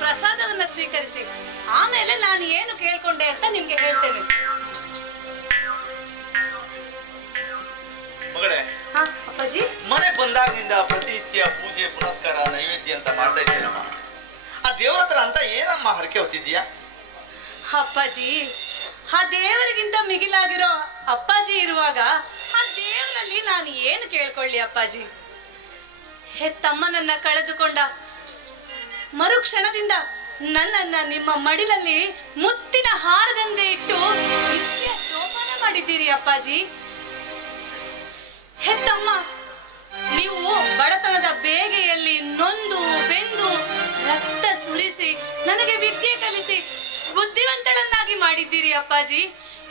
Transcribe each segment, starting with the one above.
ಪ್ರಸಾದವನ್ನ ಸ್ವೀಕರಿಸಿ, ಆಮೇಲೆ ನಾನು ಏನು ಕೇಳ್ಕೊಂಡೆ ಅಂತ ನಿಮ್ಗೆ ಹೇಳ್ತೇನೆ. ಮಗಳೇ, ಅಪ್ಪಾಜಿ, ಮನೆ ಬಂದಾಗಿನಿಂದ ಪ್ರತಿನಿತ್ಯ ಪೂಜೆ ಪುನಸ್ಕಾರ ನೈವೇದ್ಯ ಅಂತ ಮಾಡ್ತಾ ಇದ್ದೀನಮ್ಮ. ಆ ದೇವರ ಹತ್ರ ಅಂತ ಏನಮ್ಮ ಹರಕೆ ಹೊತ್ತಿದ್ಯಾ? ಅಪ್ಪಾಜಿ, ಆ ದೇವರಿಗಿಂತ ಮಿಗಿಲಾಗಿರೋ ಅಪ್ಪಾಜಿ ಇರುವಾಗ ಆ ದೇವರಲ್ಲಿ ನಾನು ಏನು ಕೇಳ್ಕೊಳ್ಳಿ ಅಪ್ಪಾಜಿ? ಹೆತ್ತಮ್ಮನನ್ನ ಕಳೆದುಕೊಂಡ ಮರುಕ್ಷಣದಿಂದ ನನ್ನನ್ನ ನಿಮ್ಮ ಮಡಿಲಲ್ಲಿ ಮುತ್ತಿನ ಹಾರದಂತೆ ಇಟ್ಟು ನಿತ್ಯ ಜೋಪಾನ ಮಾಡಿದ್ದೀರಿ ಅಪ್ಪಾಜಿ. ಹೆತ್ತಮ್ಮ, ನೀವು ಬಡತನದ ಬೇಗೆಯಲ್ಲಿ ನೊಂದು ಬೆಂದು ರಕ್ತ ಸುರಿಸಿ ನನಗೆ ವಿದ್ಯೆ ಕಲಿಸಿ ಬುದ್ಧಿವಂತಳನ್ನಾಗಿ ಮಾಡಿದ್ದೀರಿ ಅಪ್ಪಾಜಿ.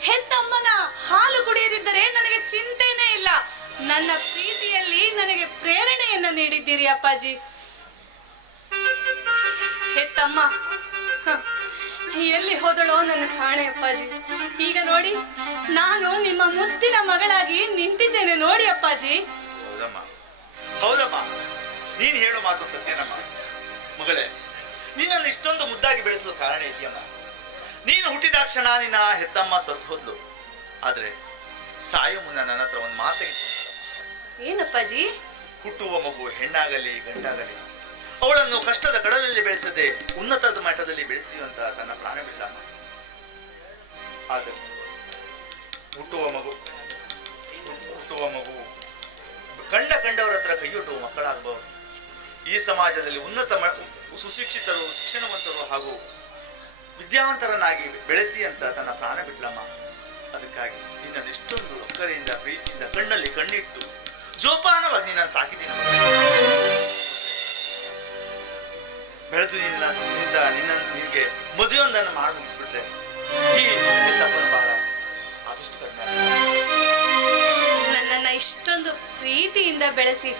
ಹೆತ್ತಮ್ಮನ ಹಾಲು ಕುಡಿಯದಿದ್ದರೆ ನನಗೆ ಚಿಂತೆನೇ ಇಲ್ಲ. ನನ್ನ ಪ್ರೀತಿಯಲ್ಲಿ ನನಗೆ ಪ್ರೇರಣೆಯನ್ನು ನೀಡಿದ್ದೀರಿ ಅಪ್ಪಾಜಿ. ಹೆತ್ತಮ್ಮ ಎಲ್ಲಿ ಹೋದಳೋ ನನ್ನ ಕಾಣೆ ಅಪ್ಪಾಜಿ. ಈಗ ನೋಡಿ, ನಾನು ನಿಮ್ಮ ಮುದ್ದಿನ ಮಗಳಾಗಿ ನಿಂತಿದ್ದೇನೆ ನೋಡಿ ಅಪ್ಪಾಜಿ. ಹೌದಮ್ಮ, ಹೌದಮ್ಮ, ನೀನ್ ಹೇಳೋ ಮಾತು ಸತ್ಯನಮ್ಮ. ಮಗಳೇ, ನಿನ್ನನ್ನು ಇಷ್ಟೊಂದು ಮುದ್ದಾಗಿ ಬೆಳೆಸಲು ಕಾರಣ ಇದೆಯಮ್ಮ. ನೀನು ಹುಟ್ಟಿದಾಕ್ಷಣ ನಿನ್ನ ಹೆತ್ತಮ್ಮ ಸತ್ತು ಹೋದ್ಲು. ಆದ್ರೆ ಸಾಯೋ ಮುನ್ನ ನನ್ನ ಹತ್ರ ಒಂದು ಮಾತಾಗಿತ್ತು. ಏನಪ್ಪಾಜಿ? ಹುಟ್ಟುವ ಮಗು ಹೆಣ್ಣಾಗಲಿ ಗಂಡಾಗಲಿ ಅವಳನ್ನು ಕಷ್ಟದ ಕಡಲಲ್ಲಿ ಬೆಳೆಸದೆ ಉನ್ನತ ಮಟ್ಟದಲ್ಲಿ ಬೆಳೆಸಿ ಅಂತ ತನ್ನ ಪ್ರಾಣ ಬಿಟ್ಟಮ್ಮ. ಆದರೆ ಹುಟ್ಟುವ ಮಗು ಕಂಡವರ ಹತ್ರ ಕೈಯೊಡ್ಡುವ ಮಕ್ಕಳಾಗಬಹುದು. ಈ ಸಮಾಜದಲ್ಲಿ ಉನ್ನತ ಸುಶಿಕ್ಷಿತರು, ಶಿಕ್ಷಣವಂತರು ಹಾಗೂ ವಿದ್ಯಾವಂತರನ್ನಾಗಿ ಬೆಳೆಸಿ ಅಂತ ತನ್ನ ಪ್ರಾಣ ಬಿಟ್ಲಮ್ಮ. ಅದಕ್ಕಾಗಿ ನಿನ್ನನ್ನು ಇಷ್ಟೊಂದು ಅಕ್ಕರೆಯಿಂದ ಪ್ರೀತಿಯಿಂದ ಕಣ್ಣಲ್ಲಿ ಕಣ್ಣಿಟ್ಟು ಜೋಪಾನವಾಗಿ ನಾನು ಸಾಕಿದ್ದೀನಿ. ಬೆಳೆದು ನಿನಗೆ ಮದುವೆಯೊಂದನ್ನು ಮಾಡಿ ಮುಗಿಸ್ಬಿಟ್ರೆ ಈ ತಪ್ಪನ ಭಾರ ಆದಷ್ಟು ಕಡಿಮೆ. ನನ್ನನ್ನ ಇಷ್ಟೊಂದು ಪ್ರೀತಿಯಿಂದ ಬೆಳೆಸಿ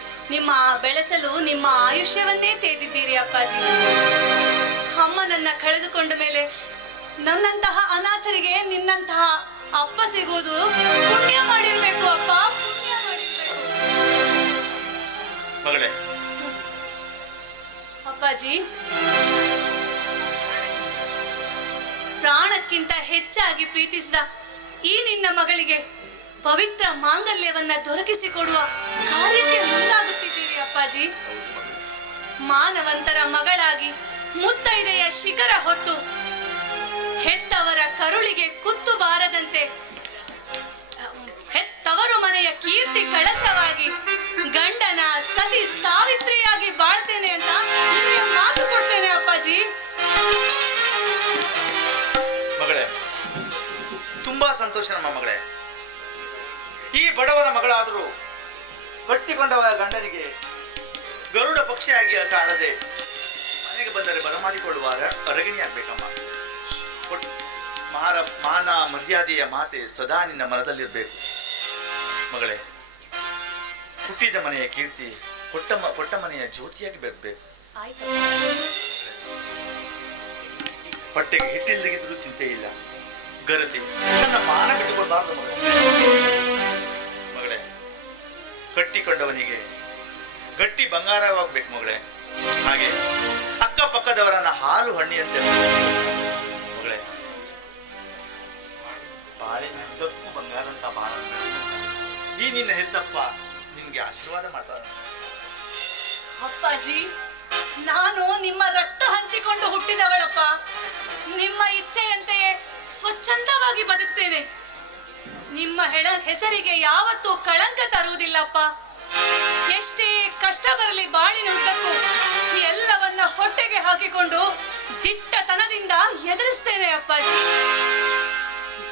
ಬೆಳೆಸಲು ನಿಮ್ಮ ಆಯುಷ್ಯವನ್ನೇ ತೇದಿದ್ದೀರಿ ಅಪ್ಪಾಜಿ. ಅಮ್ಮನನ್ನ ಕಳೆದುಕೊಂಡ ಮೇಲೆ ನನ್ನಂತಹ ಅನಾಥರಿಗೆ ನಿನ್ನಂತಹ ಅಪ್ಪ ಸಿಗುವುದು ಪುಣ್ಯ ಮಾಡಿರ್ಬೇಕು ಅಪ್ಪ, ಪುಣ್ಯ ಮಾಡಿರ್ಬೇಕು. ಮಗಳೇ, ಅಪ್ಪಾಜಿ, ಪ್ರಾಣಕ್ಕಿಂತ ಹೆಚ್ಚಾಗಿ ಪ್ರೀತಿಸಿದ ಈ ನಿನ್ನ ಮಗಳಿಗೆ ಪವಿತ್ರ ಮಾಂಗಲ್ಯವನ್ನ ದೊರಕಿಸಿಕೊಡುವ ಕಾರ್ಯಕ್ಕೆ ಮುಂದಾಗುತ್ತಿದ್ದೀರಿ ಅಪ್ಪಾಜಿ. ಮಾನವಂತರ ಮಗಳಾಗಿ ಮುತ್ತೈದೆಯ ಶಿಖರ ಹೊತ್ತು ಹೆತ್ತವರ ಕರುಳಿಗೆ ಕುತ್ತು ಬಾರದಂತೆ ಹೆತ್ತವರು ಮನೆಯ ಕೀರ್ತಿ ಕಳಶವಾಗಿ ಗಂಡನ ಸತಿ ಸಾವಿತ್ರಿಯಾಗಿ ಬಾಳ್ತೇನೆ ಅಂತ ನಿಮಗೆ ಮಾತು ಕೊಡ್ತೇನೆ ಅಪ್ಪಾಜಿ. ಮಗಳೇ, ತುಂಬಾ ಸಂತೋಷ ನಮ್ಮ ಮಗಳೇ. ಈ ಬಡವರ ಮಗಳಾದರೂ ಕಟ್ಟಿಕೊಂಡವ ಗಂಡನಿಗೆ ಗರುಡ ಪಕ್ಷಿಯಾಗಿ ಕಾಣದೆ ಮನೆಗೆ ಬಂದರೆ ಬರಮಾಡಿಕೊಳ್ಳುವ ಅರಗಿಣಿಯಾಗಬೇಕಮ್ಮ. ಮಾನ ಮರ್ಯಾದೆಯ ಮಾತೆ ಸದಾ ನಿನ್ನ ಮನದಲ್ಲಿರಬೇಕು ಮಗಳೇ. ಹುಟ್ಟಿದ ಮನೆಯ ಕೀರ್ತಿ ಕೊಟ್ಟ ಮನೆಯ ಜ್ಯೋತಿಯಾಗಿ ಬೆಳಗಬೇಕು. ಹೊಟ್ಟೆಗೆ ಹಿಟ್ಟಿಲ್ದಿಗಿದ್ರೂ ಚಿಂತೆ ಇಲ್ಲ. ಗರತಿ ತನ್ನ ಮಾನ ಬಿಟ್ಟುಕೊಳ್ಬಾರ್ದು ಮಗಳೇ. ಕಟ್ಟಿಕೊಂಡವನಿಗೆ ಗಟ್ಟಿ ಬಂಗಾರವಾಗಬೇಕು ಮಗಳೇ. ಹಾಗೆ ಅಕ್ಕಪಕ್ಕದವರನ್ನ ಹಾಲು ಹಣ್ಣಿಯಂತೆ ಮಗಳೇ. ಬಾಳಿನ ಉದ್ದಕ್ಕೂ ಬಂಗಾರ ಅಂತ ಬಾಳ ಈ ನಿನ್ನ ಹೆತ್ತಪ್ಪ ನಿನ್ಗೆ ಆಶೀರ್ವಾದ ಮಾಡ್ತಾನೆ. ಅಪ್ಪಾಜಿ, ನಾನು ನಿಮ್ಮ ರಕ್ತ ಹಂಚಿಕೊಂಡು ಹುಟ್ಟಿದವಳಪ್ಪ. ನಿಮ್ಮ ಇಚ್ಛೆಯಂತೆಯೇ ಸ್ವಚ್ಛಂದವಾಗಿ ಬದುಕ್ತೇನೆ. ನಿಮ್ಮ ಹೆಸರಿಗೆ ಯಾವತ್ತೂ ಕಳಂಕ ತರುವುದಿಲ್ಲಪ್ಪ. ಎಷ್ಟೇ ಕಷ್ಟ ಬರಲಿ ಬಾಳಿನ ಉದ್ದಕ್ಕೂ ಎಲ್ಲವನ್ನ ಹೊಟ್ಟೆಗೆ ಹಾಕಿಕೊಂಡು ದಿಟ್ಟತನದಿಂದ ಎದುರಿಸ್ತೇನೆ ಅಪ್ಪಾಜಿ.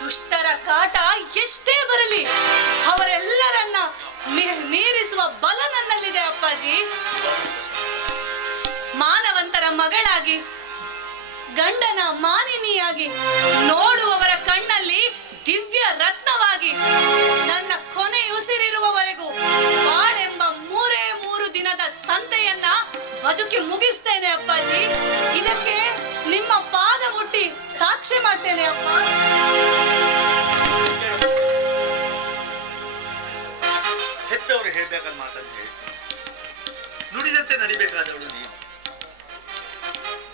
ದುಷ್ಟರ ಕಾಟ ಎಷ್ಟೇ ಬರಲಿ ಅವರೆಲ್ಲರನ್ನ ಮೀರಿಸುವ ಬಲ ನನ್ನಲ್ಲಿದೆ ಅಪ್ಪಾಜಿ. ಮಾನವಂತರ ಮಗಳಾಗಿ, ಗಂಡನ ಮಾನಿನಿಯಾಗಿ, ನೋಡುವವರ ಕಣ್ಣಲ್ಲಿ ದಿವ್ಯ ರತ್ನವಾಗಿ, ನನ್ನ ಕೊನೆಯುಸಿರಿರುವವರೆಗೂ ಬಾಳೆಂಬ 3 ದಿನದ ಸಂತೆಯನ್ನ ಬದುಕಿ ಮುಗಿಸ್ತೇನೆ ಅಪ್ಪಾಜಿ. ಇದಕ್ಕೆ ನಿಮ್ಮ ಪಾದ ಮುಟ್ಟಿ ಸಾಕ್ಷಿ ಮಾಡ್ತೇನೆ ಅಪ್ಪ. ಹೆತ್ತವರು ಹೇಳ್ಬೇಕಾದ ಮಾತನ್ನು ಹೇಳಿ ನುಡಿದಂತೆ ನಡಿಬೇಕಾದವಳು ನೀವು.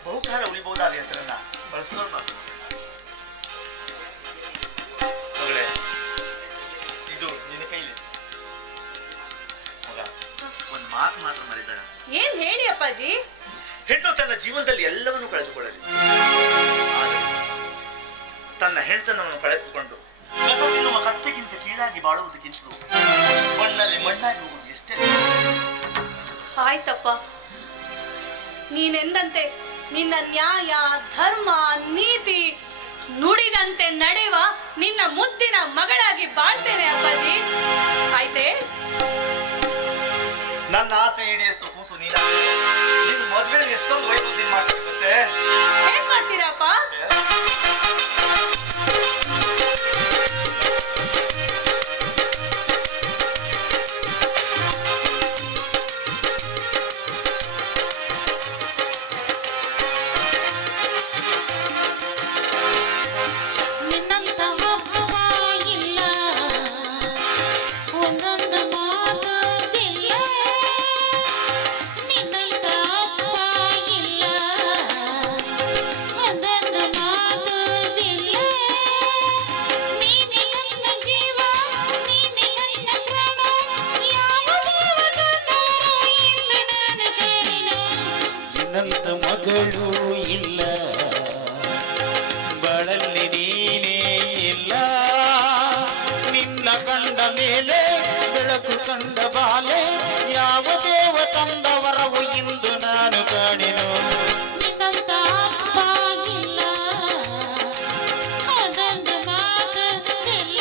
ಬಹುಕಾಲ ಉಳಿಬಹುದಾದ ಹೆಸರನ್ನ ಬಳಸ್ಕೊಳ್ಬಾರ್ದು ಮಗಳೇ. ಇದು ನಿನ್ನ ಕೈಲಿ ಮಗ, ಒಂದು ಮಾತು ಮಾತ್ರ ಮರಿಬೇಡ. ಏನ್ ಹೇಳಿ ಅಪ್ಪಾಜಿ? ಹೆಣ್ಣು ತನ್ನ ಜೀವನದಲ್ಲಿ ಎಲ್ಲವನ್ನೂ ಕಳೆದುಕೊಳ್ಳಲಿ, ಆದರೆ ತನ್ನ ಹೆಣ್ತನವನ್ನು ಕಳೆದುಕೊಂಡು ಕಸ ತಿನ್ನುವ ಕತ್ತೆಗಿಂತ ಕೀಳಾಗಿ ಬಾಳುವುದಕ್ಕಿಂತಲೂ ಮಣ್ಣಲ್ಲಿ ಮಣ್ಣಾಗಿ ಹೋಗುವುದು ಎಷ್ಟೇ. ಆಯ್ತಪ್ಪ, ನೀನೆಂದಂತೆ ನಿನ್ನ ನ್ಯಾಯ, ಧರ್ಮ, ನೀತಿ ನುಡಿದಂತೆ ನಡೆಯುವ ನಿನ್ನ ಮುದ್ದಿನ ಮಗಳಾಗಿ ಬಾಳ್ತೇನೆ ಅಪ್ಪಾಜಿ. ಆಯ್ತೆ? ನನ್ನ ಆಸೆ ಈಡೇರಿಸುವ ಕೂಸು ನೀನ. ನೀನು ಮದುವೆ ಎಷ್ಟೊಂದು ವೈದ್ಯ ಮಾಡ್ತೀನಿ ಗೊತ್ತೇ? ಹೇಗ್ ಮಾಡ್ತೀರಪ್ಪ? ಮಗಳು ಇಲ್ಲ, ಬಳಲಿ ನೀನೇ ಇಲ್ಲ. ನಿನ್ನ ಕಂಡ ಮೇಲೆ ಬೆಳಕು ಕಂಡ ಬಾಲೆ, ಯಾವ ದೇವ ತಂದ ವರವು ಇಂದು ನಾನು ಕಾಣೆನು. ನಿನ್ನಂತ ಅಪ್ಪ ಇಲ್ಲ, ಅದೊಂದು ಮಾತು ಇಲ್ಲ.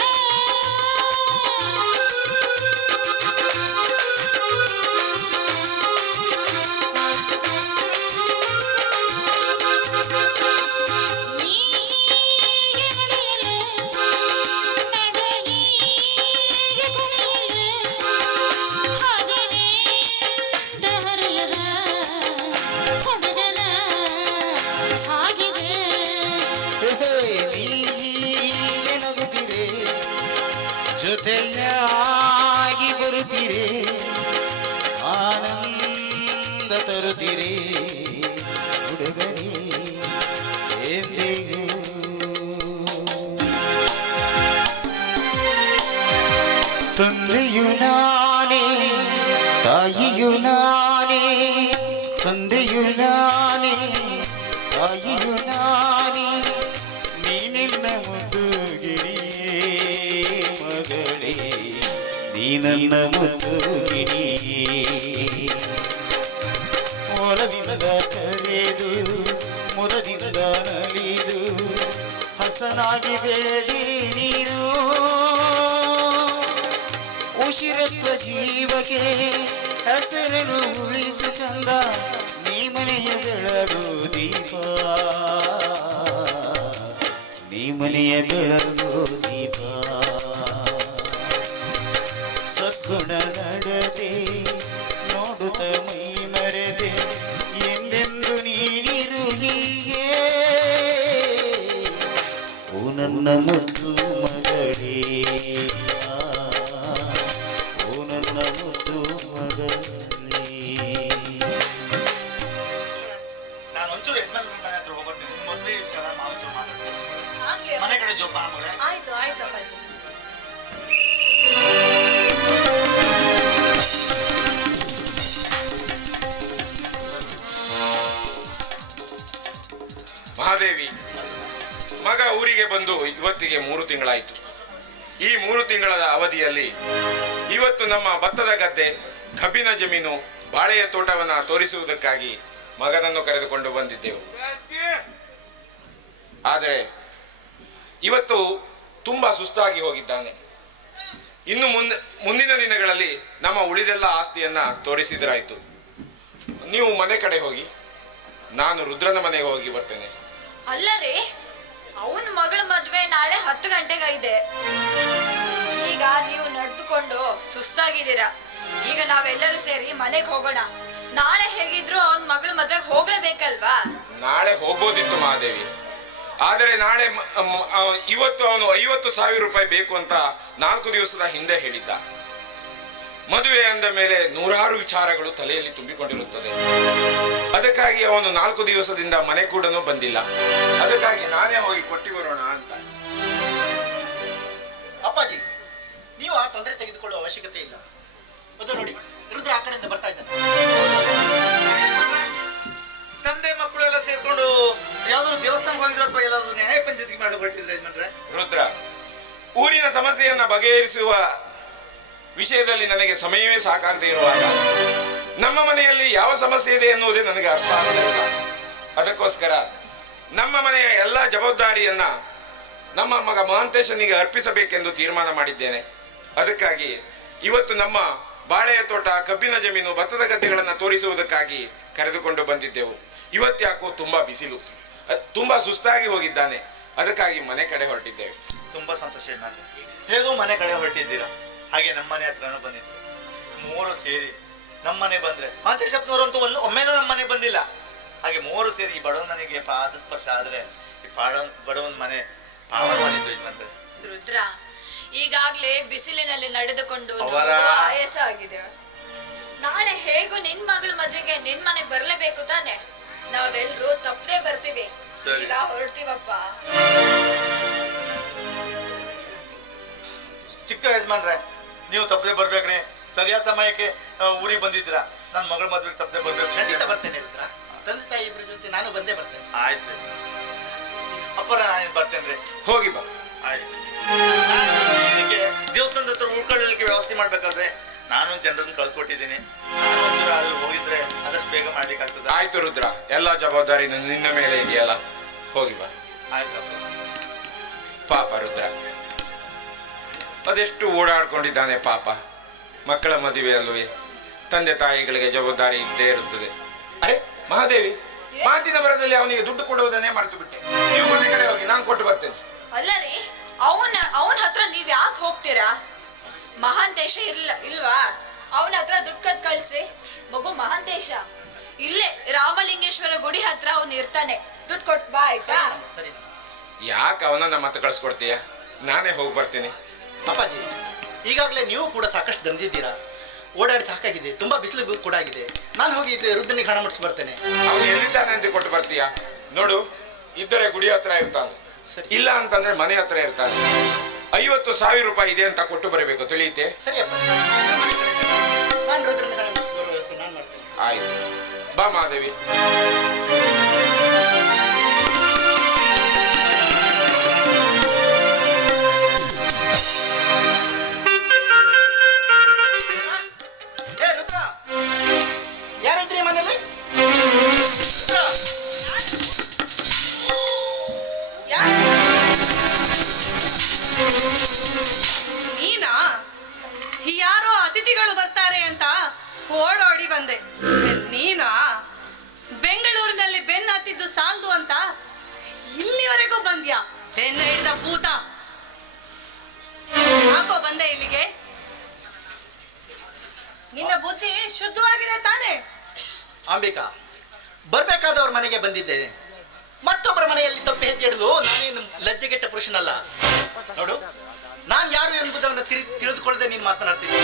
ಜೊತೆಯಾಗಿ ಬರುತ್ತೀರಿ, ಆನಂದ ತರುತ್ತೀರಿ ಹುಡುಗರಿ ಎಂದಿಗೂ. ತಂದೆಯು ನಾನೇ, ತಾಯಿಯು ನಾನೇ, ತಂದೆಯು ನಾನೇ, ತಾಯಿಯು ನಾನೇ, ನೀನಿನ್ನ ಮುದ್ದು ಗಿರಿಯೇ ಮಗಳೇ, ನೀ ನನ್ನ ಮುದ್ದು ಗಿರಿಯೇ. ಒಲವಿಲ್ಲದ ಕರೆದು ಮುದದಿಂದ ನಲಿದು ಹಸನಾಗಿ ಬೆಳೆದಿ ನೀನು. ಉಸಿರತ್ವ ಜೀವಕ್ಕೆ ಹೆಸರನ್ನು ಉಳಿಸು ಕಂದ, ನೀ ಮನೆಯ ಬೆಳಗು ದೀಪ, ನೀ ಮನೆಯ ಬೆಳಗು ದೀಪ. ಸದ್ಗುಣ ನಡದೆ ನೋಡುತ್ತ ಮೈ ಮರೆದೆ, ಎಂದೆಂದು ನೀನಿರು ಹೀಗೆ. ಓ ನನ್ನ ಮುದ್ದು ಮಗಳೇ, ಓ ನನ್ನ ಮುದ್ದು ಮಗಳೇ. ನಾನು ಒಂಚೂರು ಯಜಮಾನ್ ಮನೆ ಹತ್ರ ಹೋಗ್ಬರ್ತೀನಿ. ನಿಮ್ಮ ಮದುವೆ ವಿಚಾರ ಮಾತು ಮಾತಾಡ್ತೀನಿ. ಆಗ್ಲಿ ಮನೆ ಕಡೆ ಜೋಪಾನ ಮಗಳೇ. ಆಯ್ತು ಆಯ್ತು ಅಪ್ಪಾಜಿ. ಬಂದು ಇವತ್ತಿಗೆ 3 ತಿಂಗಳಾಯಿತು. ಈ 3 ತಿಂಗಳ ಅವಧಿಯಲ್ಲಿ ಇವತ್ತು ನಮ್ಮ ಭತ್ತದ ಗದ್ದೆ, ಕಬ್ಬಿನ ಜಮೀನು, ಬಾಳೆಯ ತೋಟವನ್ನು ತೋರಿಸುವುದಕ್ಕಾಗಿ ಮಗನನ್ನು ಕರೆದುಕೊಂಡು ಬಂದಿದ್ದೆವು. ಆದರೆ ಇವತ್ತು ತುಂಬಾ ಸುಸ್ತಾಗಿ ಹೋಗಿದ್ದಾನೆ. ಇನ್ನು ಮುಂದಿನ ದಿನಗಳಲ್ಲಿ ನಮ್ಮ ಉಳಿದೆಲ್ಲ ಆಸ್ತಿಯನ್ನ ತೋರಿಸಿದ್ರಾಯ್ತು. ನೀವು ಮನೆ ಕಡೆ ಹೋಗಿ, ನಾನು ರುದ್ರನ ಮನೆಗೆ ಹೋಗಿ ಬರ್ತೇನೆ. ಅಲ್ಲರೇ, ಅವನ ಮಗಳ ಮದ್ವೆ ನಾಳೆ 10 ಗಂಟೆಗೆ ಇದೆ. ಈಗ ನೀವು ನಡೆದುಕೊಂಡು ಸುಸ್ತಾಗಿದ್ದೀರಾ. ಈಗ ನಾವೆಲ್ಲರೂ ಸೇರಿ ಮನೆಗೆ ಹೋಗೋಣ. ನಾಳೆ ಹೇಗಿದ್ರು ಅವನ ಮಗಳ ಮದ್ವೆಗೆ ಹೋಗ್ಲೇಬೇಕಲ್ವಾ? ನಾಳೆ ಹೋಗ್ಬೋದಿತ್ತು ಮಹಾದೇವಿ, ಆದರೆ ನಾಳೆ ಇವತ್ತು ಅವನು 50,000 ರೂಪಾಯಿ ಬೇಕು ಅಂತ 4 ದಿವಸದ ಹಿಂದೆ ಹೇಳಿದ್ದ. ಮದುವೆ ಅಂದ ಮೇಲೆ 100 ವಿಚಾರಗಳು ತಲೆಯಲ್ಲಿ ತುಂಬಿಕೊಂಡಿರುತ್ತದೆ. ಅದಕ್ಕಾಗಿ ಅವನು 4 ದಿವಸದಿಂದ ಮನೆ ಕೂಡ ಬಂದಿಲ್ಲ. ಅದಕ್ಕಾಗಿ ನಾನೇ ಹೋಗಿ ಕೊಟ್ಟಿ ಬರೋಣ ಅಂತ. ಅಪ್ಪಾಜಿ, ನೀವು ಆ ತೊಂದರೆ ತೆಗೆದುಕೊಳ್ಳುವ ಅವಶ್ಯಕತೆ ಇಲ್ಲ. ಅದು ನೋಡಿ, ರುದ್ರ ಆ ಕಡೆಯಿಂದ ಬರ್ತಾ ಇದ್ದಾನೆ. ತಂದೆ ಮಕ್ಕಳು ಎಲ್ಲ ಸೇರ್ಕೊಂಡು ಯಾವ್ದಾದ್ರು ದೇವಸ್ಥಾನಕ್ಕೆ ಹೋಗಿದ್ರು ಅಥವಾ ಎಲ್ಲಾದ್ರೂ ನ್ಯಾಯ ಪಂಚಾಯತಿಗೆ ಮಾಡಿ ಹೊರಟಿದ್ರೆ ಯಜಮಾನ್ರೆ? ರುದ್ರ, ಊರಿನ ಸಮಸ್ಯೆಯನ್ನ ಬಗೆಹರಿಸುವ ವಿಷಯದಲ್ಲಿ ನನಗೆ ಸಮಯವೇ ಸಾಕಾಗದೇ ಇರುವಾಗ ನಮ್ಮ ಮನೆಯಲ್ಲಿ ಯಾವ ಸಮಸ್ಯೆ ಇದೆ ಎನ್ನುವುದೇ ನನಗೆ ಅರ್ಥ ಆಗಲಿಲ್ಲ. ಅದಕ್ಕೋಸ್ಕರ ನಮ್ಮ ಮನೆಯ ಎಲ್ಲ ಜವಾಬ್ದಾರಿಯನ್ನ ನಮ್ಮ ಮಗ ಮಹಾಂತೇಶನಿಗೆ ಅರ್ಪಿಸಬೇಕೆಂದು ತೀರ್ಮಾನ ಮಾಡಿದ್ದೇನೆ. ಅದಕ್ಕಾಗಿ ಇವತ್ತು ನಮ್ಮ ಬಾಳೆಯ ತೋಟ, ಕಬ್ಬಿನ ಜಮೀನು, ಭತ್ತದ ಗದ್ದೆಗಳನ್ನು ತೋರಿಸುವುದಕ್ಕಾಗಿ ಕರೆದುಕೊಂಡು ಬಂದಿದ್ದೆವು. ಇವತ್ತ್ಯಾಕೋ ತುಂಬಾ ಬಿಸಿಲು, ತುಂಬಾ ಸುಸ್ತಾಗಿ ಹೋಗಿದ್ದಾನೆ. ಅದಕ್ಕಾಗಿ ಮನೆ ಕಡೆ ಹೊರಟಿದ್ದೇವೆ. ತುಂಬಾ ಸಂತೋಷ ಯಜಮಾನ್ರೆ. ಹೇಗೋ ಮನೆ ಕಡೆ ಹೊರಟಿದ್ದೀರಾ. ಹಾಗೆ ನಮ್ಮ ಮನೆ ಹತ್ರನೂ ಬಂದಿದ್ರು. 3 ಸೇರಿ ನಮ್ಮ ಮನೆ ಬಂದ್ರೆ, ಮಾತೇಶಪ್ಪನವರಂತೂ ಒಮ್ಮೆನೂ ನಮ್ಮ ಮನೆ ಬಂದಿಲ್ಲ. ಹಾಗೆ 3 ಸೇರಿ ಈ ಬಡವನಿಗೆ ಪಾದ ಸ್ಪರ್ಶ ಆದ್ರೆ ಈ ಬಡವನ ಮನೆ ಪಾವನವಾಗಿತ್ತು ಯಜಮಾನ್ರೆ. ರುದ್ರ, ಈಗಾಗ್ಲೇ ಬಿಸಿಲಿನಲ್ಲಿ ನಡೆದುಕೊಂಡು ಆಯಾಸ ಆಗಿದೆ. ನಾಳೆ ಹೇಗೂ ನಿನ್ ಮಗಳ ಮದ್ವೆಗೆ ನಿನ್ ಮನೆಗ್ ಬರ್ಲೇಬೇಕು ತಾನೆ? ನಾವೆಲ್ರೂ ತಪ್ಪದೇ ಬರ್ತೀವಿ. ಸರಿ. ಈಗ ಹೊರಡ್ತೀವಪ್ಪ. ಚಿಕ್ಕ ಯಜಮಾನ್ರೆ, ನೀವು ತಪ್ಪದೆ ಬರ್ಬೇಕ್ರಿ. ಸರಿಯಾದ ಸಮಯಕ್ಕೆ ಊರಿಗೆ ಬಂದಿದ್ದೀರಾ. ನನ್ನ ಮಗಳ ಮದ್ವೆಗೆ ತಪ್ಪದೆ ಬರ್ಬೇಕು. ಖಂಡಿತ ಬರ್ತೇನೆ ರುದ್ರ. ತಂದೆ ತಾಯಿ ಇಬ್ಬರ ಜೊತೆ ನಾನು ಬಂದೇ ಬರ್ತೇನೆ. ಆಯ್ತು ಅಪ್ಪರ, ನಾನೇನು ಬರ್ತೇನ್ರಿ. ಹೋಗಿ ಬಾ. ಆಯ್ತು. ಇದಕ್ಕೆ ದೇವಸ್ಥಾನದ ಹತ್ರ ಉಳ್ಕೊಳ್ಳಲಿಕ್ಕೆ ವ್ಯವಸ್ಥೆ ಮಾಡ್ಬೇಕಲ್ರಿ. ನಾನು ಜನರನ್ನು ಕಳ್ಸಿಕೊಟ್ಟಿದ್ದೀನಿ. ಅಲ್ಲಿ ಹೋಗಿದ್ರೆ ಆದಷ್ಟು ಬೇಗ ಮಾಡ್ಲಿಕ್ಕೆ ಆಗ್ತದೆ. ಆಯ್ತು ರುದ್ರ, ಎಲ್ಲ ಜವಾಬ್ದಾರಿ ನಿನ್ನ ಮೇಲೆ ಇದೆಯಲ್ಲ, ಹೋಗಿ ಬಾ. ಆಯ್ತಪ್ಪ. ಪಾಪ ರುದ್ರ, ಅದೆಷ್ಟು ಓಡಾಡ್ಕೊಂಡಿದ್ದಾನೆ ಪಾಪ. ಮಕ್ಕಳ ಮದುವೆ ಅಲ್ಲವೇ, ತಂದೆ ತಾಯಿಗಳಿಗೆ ಜವಾಬ್ದಾರಿ ಇದ್ದೇ ಇರುತ್ತದೆ. ಅರೆ ಮಹಾದೇವಿ, ಮಾತಿನ ಬರದಲ್ಲಿ ಅವನಿಗೆ ದುಡ್ಡು ಕೊಡುವುದನ್ನೇ ಮರೆತು ಬಿಟ್ಟೆ. ನೀವು ಮನೆ ಕಡೆ ಹೋಗಿ, ನಾನು ಕೊಟ್ಟು ಬರ್ತೇನೆ. ಅಲ್ಲರಿ, ಅವನ ಹತ್ರ ನೀವ್ ಯಾಕೆ ಹೋಗ್ತೀರಾ? ಮಹಾಂತೇಶ ಇಲ್ವಾ? ಅವನ ಹತ್ರ ದುಡ್ಡು ಕಟ್ ಕಳ್ಸಿ. ಮಗು ಮಹಾಂತೇಶ ಇಲ್ಲೇ ರಾಮಲಿಂಗೇಶ್ವರ ಗುಡಿ ಹತ್ರ ಅವನು ಇರ್ತಾನೆ. ದುಡ್ಡು ಕೊಟ್ ಬಾ, ಆಯ್ತಾ? ಸರಿ. ಯಾಕೆ ಅವನನ್ನ ಮತ್ತೆ ಕಳ್ಸ್ಕೊಡ್ತೀಯ? ನಾನೇ ಹೋಗಿ ಬರ್ತೀನಿ. ಅಪ್ಪಾಜಿ, ಈಗಾಗಲೇ ನೀವು ಕೂಡ ಸಾಕಷ್ಟು ದಂದಿದ್ದೀರಾ. ಓಡಾಡಿ ಸಾಕಾಗಿದೆ, ತುಂಬಾ ಬಿಸಿಲು ಕೂಡ ಆಗಿದೆ. ನಾನು ಹೋಗಿ ರುದ್ರನಿಗೆ ಹಣ ಮುಟ್ಸಿ ಬರ್ತೇನೆ. ಅವನು ಎಲ್ಲಿದ್ದಾನೆ ಅಂತ ಕೊಟ್ಟು ಬರ್ತೀಯ? ನೋಡು, ಇದ್ದರೆ ಗುಡಿ ಹತ್ರ ಇರ್ತಾನೆ, ಸರಿ. ಇಲ್ಲ ಅಂತಂದ್ರೆ ಮನೆ ಹತ್ರ ಇರ್ತಾನೆ. 50,000 ರೂಪಾಯಿ ಇದೆ ಅಂತ ಕೊಟ್ಟು ಬರಬೇಕು, ತಿಳಿಯುತ್ತೆ? ಸರಿಯಪ್ಪ, ನಾನು ರುದ್ರನಿಗೆ ಹಣ ಮುಟ್ಸಿ ಬರೋ ವ್ಯವಸ್ಥೆ ನಾನು ಮಾಡ್ತೇನೆ. ಆಯ್ತು, ಬಾ ಮಹಾದೇವಿ. ಏ ರುದ್ರ, ಯಾರಿದ್ರಿ ಮನೇಲಿ? ನೀನಾ? ಯಾರೋ ಅತಿಥಿಗಳು ಬರ್ತಾರೆ ಅಂತ ಓಡೋಡಿ ಬಂದೆ. ನೀನಾ? ಬೆಂಗಳೂರಿನಲ್ಲಿ ಬೆನ್ನು ಹತ್ತಿದ್ದು ಸಾಲದು ಅಂತ ಇಲ್ಲಿವರೆಗೂ ಬಂದ್ಯಾ? ಬೆನ್ನ ಹಿಡಿದ ಭೂತ. ಯಾಕೋ ಬಂದೆ ಇಲ್ಲಿಗೆ? ನಿನ್ನ ಬುದ್ಧಿ ಶುದ್ಧವಾಗಿದೆ ತಾನೆ? ಅಂಬಿಕಾ, ಬರ್ಬೇಕಾದವ್ರ ಮನೆಗೆ ಬಂದಿದ್ದೇನೆ. ಮತ್ತೊಬ್ಬರ ಮನೆಯಲ್ಲಿ ತಪ್ಪು ಹೆಜ್ಜೆ ಇಡಲು ನಾನೇನು ಲಜ್ಜೆಗೆಟ್ಟ ಪುರುಷನಲ್ಲ. ನೋಡು, ನಾನು ಯಾರು ಎಂಬುದನ್ನು ತಿಳಿದುಕೊಳ್ಳದೆ ನೀನು ಮಾತನಾಡ್ತೀನಿ.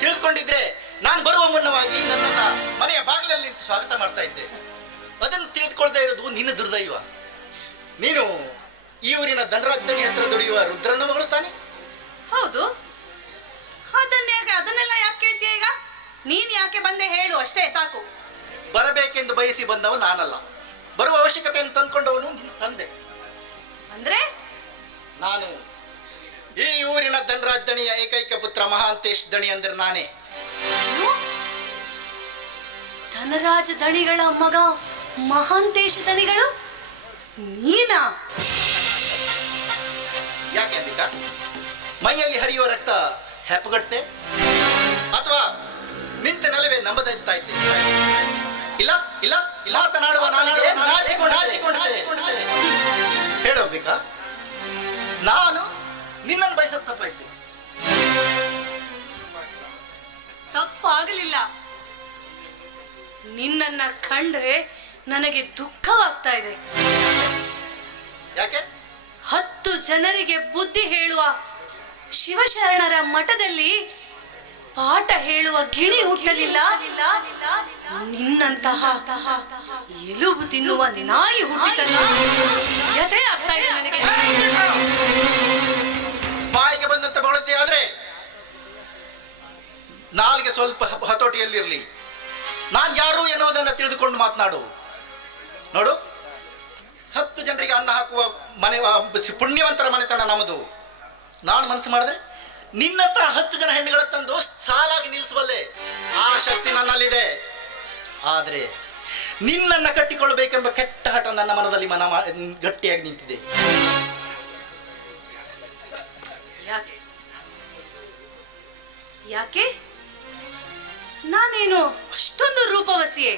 ತಿಳಿದುಕೊಂಡಿದ್ರೆ ನಾನು ಬರುವ ಮುನ್ನವಾಗಿ ನನ್ನನ್ನ ಮನೆಯ ಬಾಗಿಲಲ್ಲಿ ನಿಂತು ಸ್ವಾಗತ ಮಾಡ್ತಾ ಇದ್ದೆ. ಅದನ್ನು ತಿಳಿದುಕೊಳ್ಳದೆ ಇರೋದು ನಿನ್ನ ದುರ್ದೈವ. ನೀನು ಈ ಊರಿನ ಧನರಾಜನಿ ಹತ್ರ ದುಡಿಯುವ ರುದ್ರನ ಮಗಳು ತಾನೆ? ಹೌದು. ಅದನ್ನೆಲ್ಲ ಯಾಕೆ ಕೇಳ್ತೀಯ ಈಗ? ನೀನ್ ಯಾಕೆ ಬಂದೆ ಹೇಳು ಅಷ್ಟೇ ಸಾಕು. ಬರಬೇಕೆಂದು ಬಯಸಿ ಬಂದವ ನಾನಲ್ಲ. ಬರುವ ಅವಶ್ಯಕತೆಯನ್ನು ತಂದ್ಕೊಂಡವನು ನಿನ್ನ ತಂದೆ. ಅಂದ್ರೆ ನಾನು ಈ ಊರಿನ ಧನರಾಜ್ ದಣಿಯ ಏಕೈಕ ಪುತ್ರ ಮಹಾಂತೇಶ್ ದಣಿ ಅಂದ್ರೆ ನಾನೇ. ಏನು? ಧನರಾಜ ದಣಿಗಳ ಮಗ ಮಹಾಂತೇಶ ದಣಿಗಳು ನೀನಾ? ಯಾಕೆ ಅಂಬಿಕಾ, ಮೈಯಲ್ಲಿ ಹರಿಯುವ ರಕ್ತ ಹೆಪ್ಪಗಟ್ಟೆ ಅಥವಾ ನಿಂತ ನೆಲವೇ ನಂಬದೈತೆ? ಇಲ್ಲ ಇಲ್ಲ ಇಲ್ಲ, ಮಾತನಾಡುವ ನಾಲಿಗೆ ನಾಚಿಕೊಂಡೆ. ಹೇಳು ಅಂಬಿಕಾ, ನಾನು ನಿನ್ನನ್ನು ಬಯಸೋದು ತಪ್ಪಾಯ್ತು? ತಪ್ಪಾಗಲಿಲ್ಲ. ನಿನ್ನನ್ನ ಕಂಡ್ರೆ ನನಗೆ ದುಃಖವಾಗ್ತಾ ಇದೆ. ಯಾಕೆ? 10 ಜನರಿಗೆ ಬುದ್ಧಿ ಹೇಳುವ ಶಿವಶರಣರ ಮಠದಲ್ಲಿ ಪಾಠ ಹೇಳುವ ಗಿಳಿ ಹುಟ್ಟಲಿಲ್ಲ. ನಿನ್ನಂತಹ ಎಲುಬು ತಿನ್ನುವ ನಾಯಿ ಹುಟ್ಟಿತಲ್ಲ. ಯಥೆ ಆಗ್ತಾ ಇದೆ ನನಗೆ. ಬಾಯಿಗೆ ಬಂದಂತ ಬಳದ್ದೆ ಆದ್ರೆ ನಾಲ್ಗೆ ಸ್ವಲ್ಪ ಹತೋಟಿಯಲ್ಲಿರಲಿ. ನಾನು ಯಾರು ಎನ್ನುವುದನ್ನು ತಿಳಿದುಕೊಂಡು ಮಾತನಾಡು. ನೋಡು, 10 ಜನರಿಗೆ ಅನ್ನ ಹಾಕುವ ಮನೆ, ಪುಣ್ಯವಂತರ ಮನೆತನ ನಮ್ಮದು. ನಾನು ಮನಸ್ಸು ಮಾಡಿದ್ರೆ ನಿನ್ನಂತ 10 ಜನ ಹೆಣ್ಣುಗಳ ತಂದು ಸಾಲಾಗಿ ನಿಲ್ಲಿಸಬಲ್ಲೆ. ಆ ಶಕ್ತಿ ನನ್ನಲ್ಲಿದೆ. ಆದರೆ ನಿನ್ನನ್ನು ಕಟ್ಟಿಕೊಳ್ಳಬೇಕೆಂಬ ಕೆಟ್ಟ ಹಠ ನನ್ನ ಮನದಲ್ಲಿ ಗಟ್ಟಿಯಾಗಿ ನಿಂತಿದೆ. ಯಾಕೆ? ನಾನೇನು ಅಷ್ಟೊಂದು ರೂಪವಸಿಯೇ?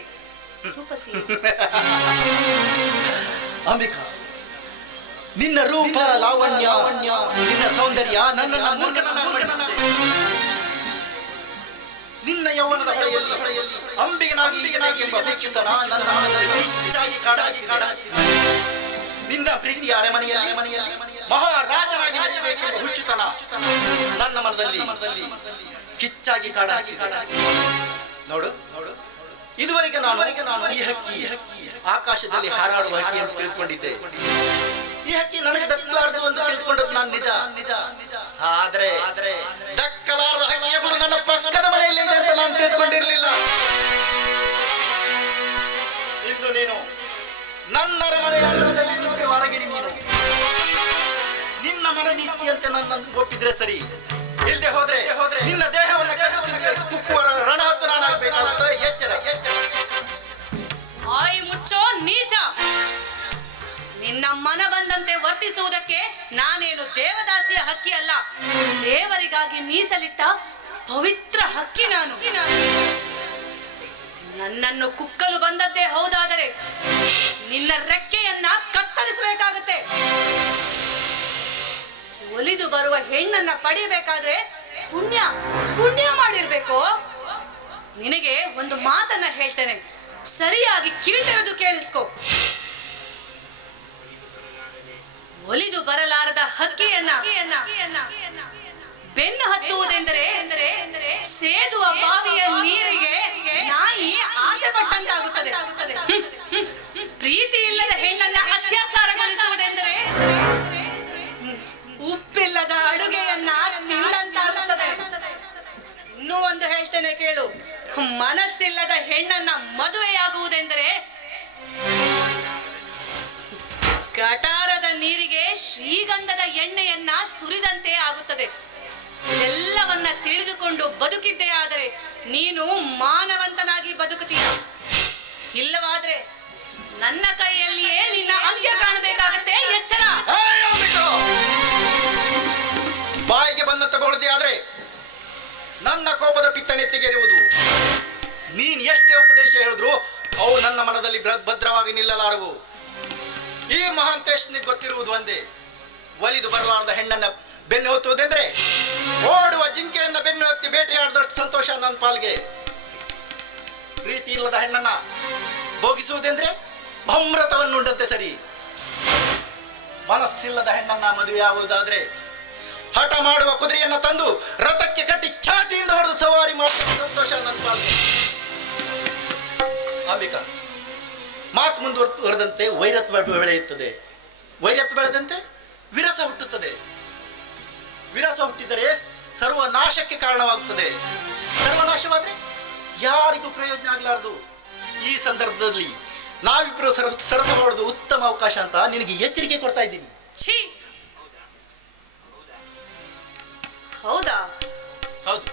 ಅಂಬಿಕಾ, ನಿನ್ನ ರೂಪ ಲಾವಣ್ಯ, ನಿನ್ನ ಸೌಂದರ್ಯ ನಿನ್ನ ಯೌವನದ ಕೈಯಲ್ಲಿ ಅಂಬಿಗನಾಗಿ ಎಂಬ ಹುಚ್ಚುತನ ನನ್ನ ಮನದಲ್ಲಿ ಕಿಚ್ಚಾಗಿ ಕಾಡಾಗಿ ನಿನ್ನ ಪ್ರೀತಿಯ ಅರಮನೆಯಲ್ಲಿ ಮಹಾರಾಜನಾಗಿ ಮೆರೆಯಬೇಕೆಂಬ ಹುಚ್ಚುತನ ನನ್ನ ಮನದಲ್ಲಿ ಕಿಚ್ಚಾಗಿ ಕಾಡಾಗಿ. ನೋಡು, ಇದುವರೆಗೆ ನಾನು ಈ ಹಕ್ಕಿ ಆಕಾಶದಲ್ಲಿ ಹಾರಾಡುವ ಹಕ್ಕಿ ಅಂತ ತಿಳ್ಕೊಂಡಿದ್ದೆ. ಈ ಹಕ್ಕಿ ನನಗೆ ದಕ್ಕಲಾರದು ಅಂತ ತಿಳ್ಕೊಂಡದ್ದು ನಾನು ನಿಜ. ಆದ್ರೆ ದಕ್ಕಲಾರದ ಹಕ್ಕಿಗಳು ನನ್ನ ಪಕ್ಕದ ಮನೆಯಲ್ಲಿ ಇದೆ ಅಂತ ನಾನು ತಿಳ್ಕೊಂಡಿರ್ಲಿಲ್ಲ. ಇಂದು ನೀನು ನನ್ನ ಅರಮನೆಯಲ್ಲಿ ಹೊರಗಿಡಿ. ನೀನು ನಿನ್ನ ಮನನಿಚ್ಛೆಯಂತೆ ನನ್ನನ್ನು ಒಪ್ಪಿದ್ರೆ ಸರಿ, ಇಲ್ಲದೆ ಹೋದ್ರೆ ನಿನ್ನ ದೇಹವನ್ನು ಕುಕ್ಕುವ ರಣಹದ್ದು ನಾನಾಗಬೇಕಾಗುತ್ತದೆ. ಎಚ್ಚರ. ಆಯ್ ಮುಚ್ಚೋ ನೀಚ! ನಿನ್ನ ಮನ ಬಂದಂತೆ ವರ್ತಿಸುವುದಕ್ಕೆ ನಾನೇನು ದೇವದಾಸಿಯ ಹಕ್ಕಿ ಅಲ್ಲ. ದೇವರಿಗಾಗಿ ಮೀಸಲಿಟ್ಟ ಪವಿತ್ರ ಹಕ್ಕಿ ನಾನು. ನನ್ನನ್ನು ಕುಕ್ಕಲು ಬಂದದ್ದೇ ಹೌದಾದರೆ ನಿನ್ನ ರೆಕ್ಕೆಯನ್ನ ಕತ್ತರಿಸಬೇಕಾಗುತ್ತೆ. ಒಲಿದು ಬರುವ ಹೆಣ್ಣನ್ನ ಪಡೆಯಬೇಕಾದ್ರೆ ಪುಣ್ಯ ಮಾಡಿರ್ಬೇಕು. ನಿನಗೆ ಒಂದು ಮಾತನ್ನ ಹೇಳ್ತೇನೆ, ಸರಿಯಾಗಿ ಕಿವಿ ತೆರೆದು ಕೇಳಿಸ್ಕೊ. ಒಲಿದು ಬರಲಾರದ ಹಕ್ಕಿಯನ್ನ ಬೆನ್ನು ಹತ್ತುವುದೆಂದರೆ ಸೇದುವ ಬಾವಿಯ ನೀರಿಗೆ ನಾಯಿ ಆಸೆ ಪಟ್ಟಂತಾಗುತ್ತದೆ. ಪ್ರೀತಿ ಇಲ್ಲದ ಹೆಣ್ಣನ್ನ ಅತ್ಯಾಚಾರಗೊಳಿಸುವುದೆಂದರೆ ಉಪ್ಪಿಲ್ಲದ ಅಡುಗೆಯನ್ನ ತಿನ್ನಂತಾಗುತ್ತದೆ. ಇನ್ನೂ ಒಂದು ಹೇಳ್ತೇನೆ ಕೇಳು, ಮನಸ್ಸಿಲ್ಲದ ಹೆಣ್ಣನ್ನ ಮದುವೆಯಾಗುವುದೆಂದರೆ ಗಟಾರದ ನೀರಿಗೆ ಶ್ರೀಗಂಧದ ಎಣ್ಣೆಯನ್ನ ಸುರಿದಂತೆ ಆಗುತ್ತದೆ. ಎಲ್ಲವನ್ನ ತಿಳಿದುಕೊಂಡು ಬದುಕಿದ್ದೇ ಆದರೆ ನೀನು ಮಾನವಂತನಾಗಿ ಬದುಕುತ್ತೀಯ. ಇಲ್ಲವಾದ್ರೆ ನನ್ನ ಕೈಯಲ್ಲಿಯೇ ನಿನ್ನ ಅಂತ್ಯ ಕಾಣಬೇಕಾಗತ್ತೆ. ಎಚ್ಚರ. ಬಾಯಿಗೆ ಬಂದಂತ ಬಳದೆ ಆದ್ರೆ ನನ್ನ ಕೋಪದ ಪಿತ್ತ ನೆತ್ತಿಗೆರುವುದು. ನೀನ್ ಎಷ್ಟೇ ಉಪದೇಶ ಹೇಳಿದ್ರು ಅವು ನನ್ನ ಮನದಲ್ಲಿ ಭದ್ರವಾಗಿ ನಿಲ್ಲಲಾರವು. ಈ ಮಹಾಂತೇಶನಿಗೆ ಗೊತ್ತಿರುವುದು ಒಂದೇ, ಒಲಿದು ಬರಲಾರದ ಹೆಣ್ಣನ್ನ ಬೆನ್ನು ಹೊತ್ತುವುದೆಂದ್ರೆ ಓಡುವ ಜಿಂಕೆಯನ್ನ ಬೆನ್ನು ಹೊತ್ತಿ ಬೇಟೆಯಾಡಿದಷ್ಟು ಸಂತೋಷ ನನ್ನ ಪಾಲ್ಗೆ. ಪ್ರೀತಿ ಇಲ್ಲದ ಹೆಣ್ಣನ್ನ ಭೋಗಿಸುವುದೆಂದ್ರೆ ಅಮೃತವನ್ನುಂಡಂತೆ ಸರಿ. ಮನಸ್ಸಿಲ್ಲದ ಹೆಣ್ಣನ್ನ ಮದುವೆಯಾಗುವುದಾದ್ರೆ ಹಠ ಮಾಡುವ ಕುದುರೆಯನ್ನ ತಂದು ರಥಕ್ಕೆ ಕಟ್ಟಿ ಚಾಟಿಯಿಂದ ಹೊಡೆದು ಸವಾರಿ ಮಾಡುವ ಸಂತೋಷ ನನ್ನ ಪಾಲ್ಗೆ. ಅಂಬಿಕಾ, ಮಾತು ಮುಂದುವರೆದಂತೆ ವೈರತ್ವ ಬೆಳೆಯುತ್ತದೆ. ವೈರತ್ವ ಬೆಳೆದಂತೆ ವಿರಸ ಹುಟ್ಟುತ್ತದೆ. ವಿರಸ ಹುಟ್ಟಿದರೆ ಸರ್ವನಾಶಕ್ಕೆ ಕಾರಣವಾಗುತ್ತದೆ. ಸರ್ವನಾಶವಾದ್ರೆ ಯಾರಿಗೂ ಪ್ರಯೋಜನ ಆಗಲಾರದು. ಈ ಸಂದರ್ಭದಲ್ಲಿ ನಾವಿಬ್ಬರು ಸರಸ ಮಾಡೋದು ಉತ್ತಮ ಅವಕಾಶ ಅಂತ ನಿನಗೆ ಎಚ್ಚರಿಕೆ ಕೊಡ್ತಾ ಇದ್ದೀನಿ. ಛೀ, ಹೌದಾ? ಹೌದು.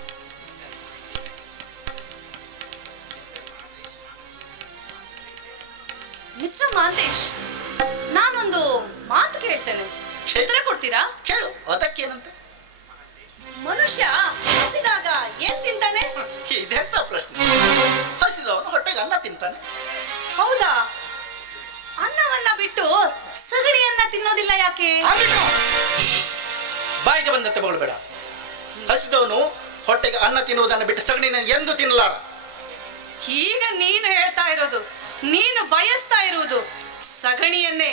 ಮಿಸ್ಟರ್ ಮಾಂತೇಶ್, ನಾನೊಂದು ಮಾತು ಕೇಳ್ತೇನೆ, ಉತ್ತರ ಕೊಡ್ತೀರಾ? ಕೇಳು, ಅದಕ್ಕೇನಂತೆ? ಮನುಷ್ಯ ಹಸಿದಾಗ ಏನ್ ತಿಂತಾನೆ? ಇದೆಂತ ಪ್ರಶ್ನೆ? ಹಸಿದವನು ಹೊಟ್ಟೆಗೆ ಅನ್ನ ತಿಂತಾನೆ. ಹೌದಾ? ಅನ್ನವನ್ನ ಬಿಟ್ಟು ಸಗಣಿಯನ್ನ ತಿನ್ನೋದಿಲ್ಲ ಯಾಕೆ? ಬಾಯಿಗೆ ಬಂದಂತೆ ಮಗಳಬೇಡ. ಹಸಿದವನು ಹೊಟ್ಟೆಗೆ ಅನ್ನ ತಿನ್ನುವುದನ್ನು ಬಿಟ್ಟು ಸಗಣಿನ ಎಂದು ತಿನ್ನಲಾರ. ಈಗ ನೀನು ಹೇಳ್ತಾ ಇರೋದು, ನೀನು ಬಯಸ್ತಾ ಇರುವುದು ಸಗಣಿಯನ್ನೇ.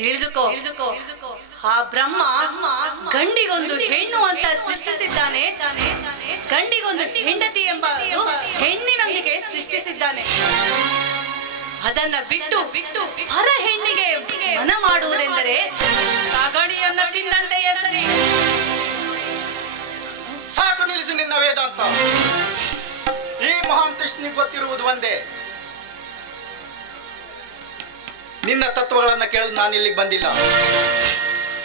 ತಿಳಿದುಕೋ, ಆ ಬ್ರಹ್ಮ ಗಂಡಿಗೊಂದು ಹೆಣ್ಣು ಅಂತ ಸೃಷ್ಟಿಸಿದ್ದಾನೆ, ಗಂಡಿಗೊಂದು ಹೆಂಡತಿ ಎಂಬ ಹೆಣ್ಣಿನೊಂದಿಗೆ ಸೃಷ್ಟಿಸಿದ್ದಾನೆ. ಅದನ್ನ ಬಿಟ್ಟು ಹೊರ ಹೆಣ್ಣಿಗೆ ಮನ ಮಾಡುವುದೆಂದರೆ ಸಗಣಿಯನ್ನ ತಿಂದಂತೆಯೇ ಸರಿ. ಸಾಕು, ನಿಲ್ಲಿಸು ನಿನ್ನ ವೇದಾಂತ. ಈ ಮಹಾಂತೇಶನಿಗೆ ಗೊತ್ತಿರುವುದು ಒಂದೇ, ನಿನ್ನ ತತ್ವಗಳನ್ನು ಕೇಳಲು ನಾನು ಇಲ್ಲಿಗೆ ಬಂದಿಲ್ಲ.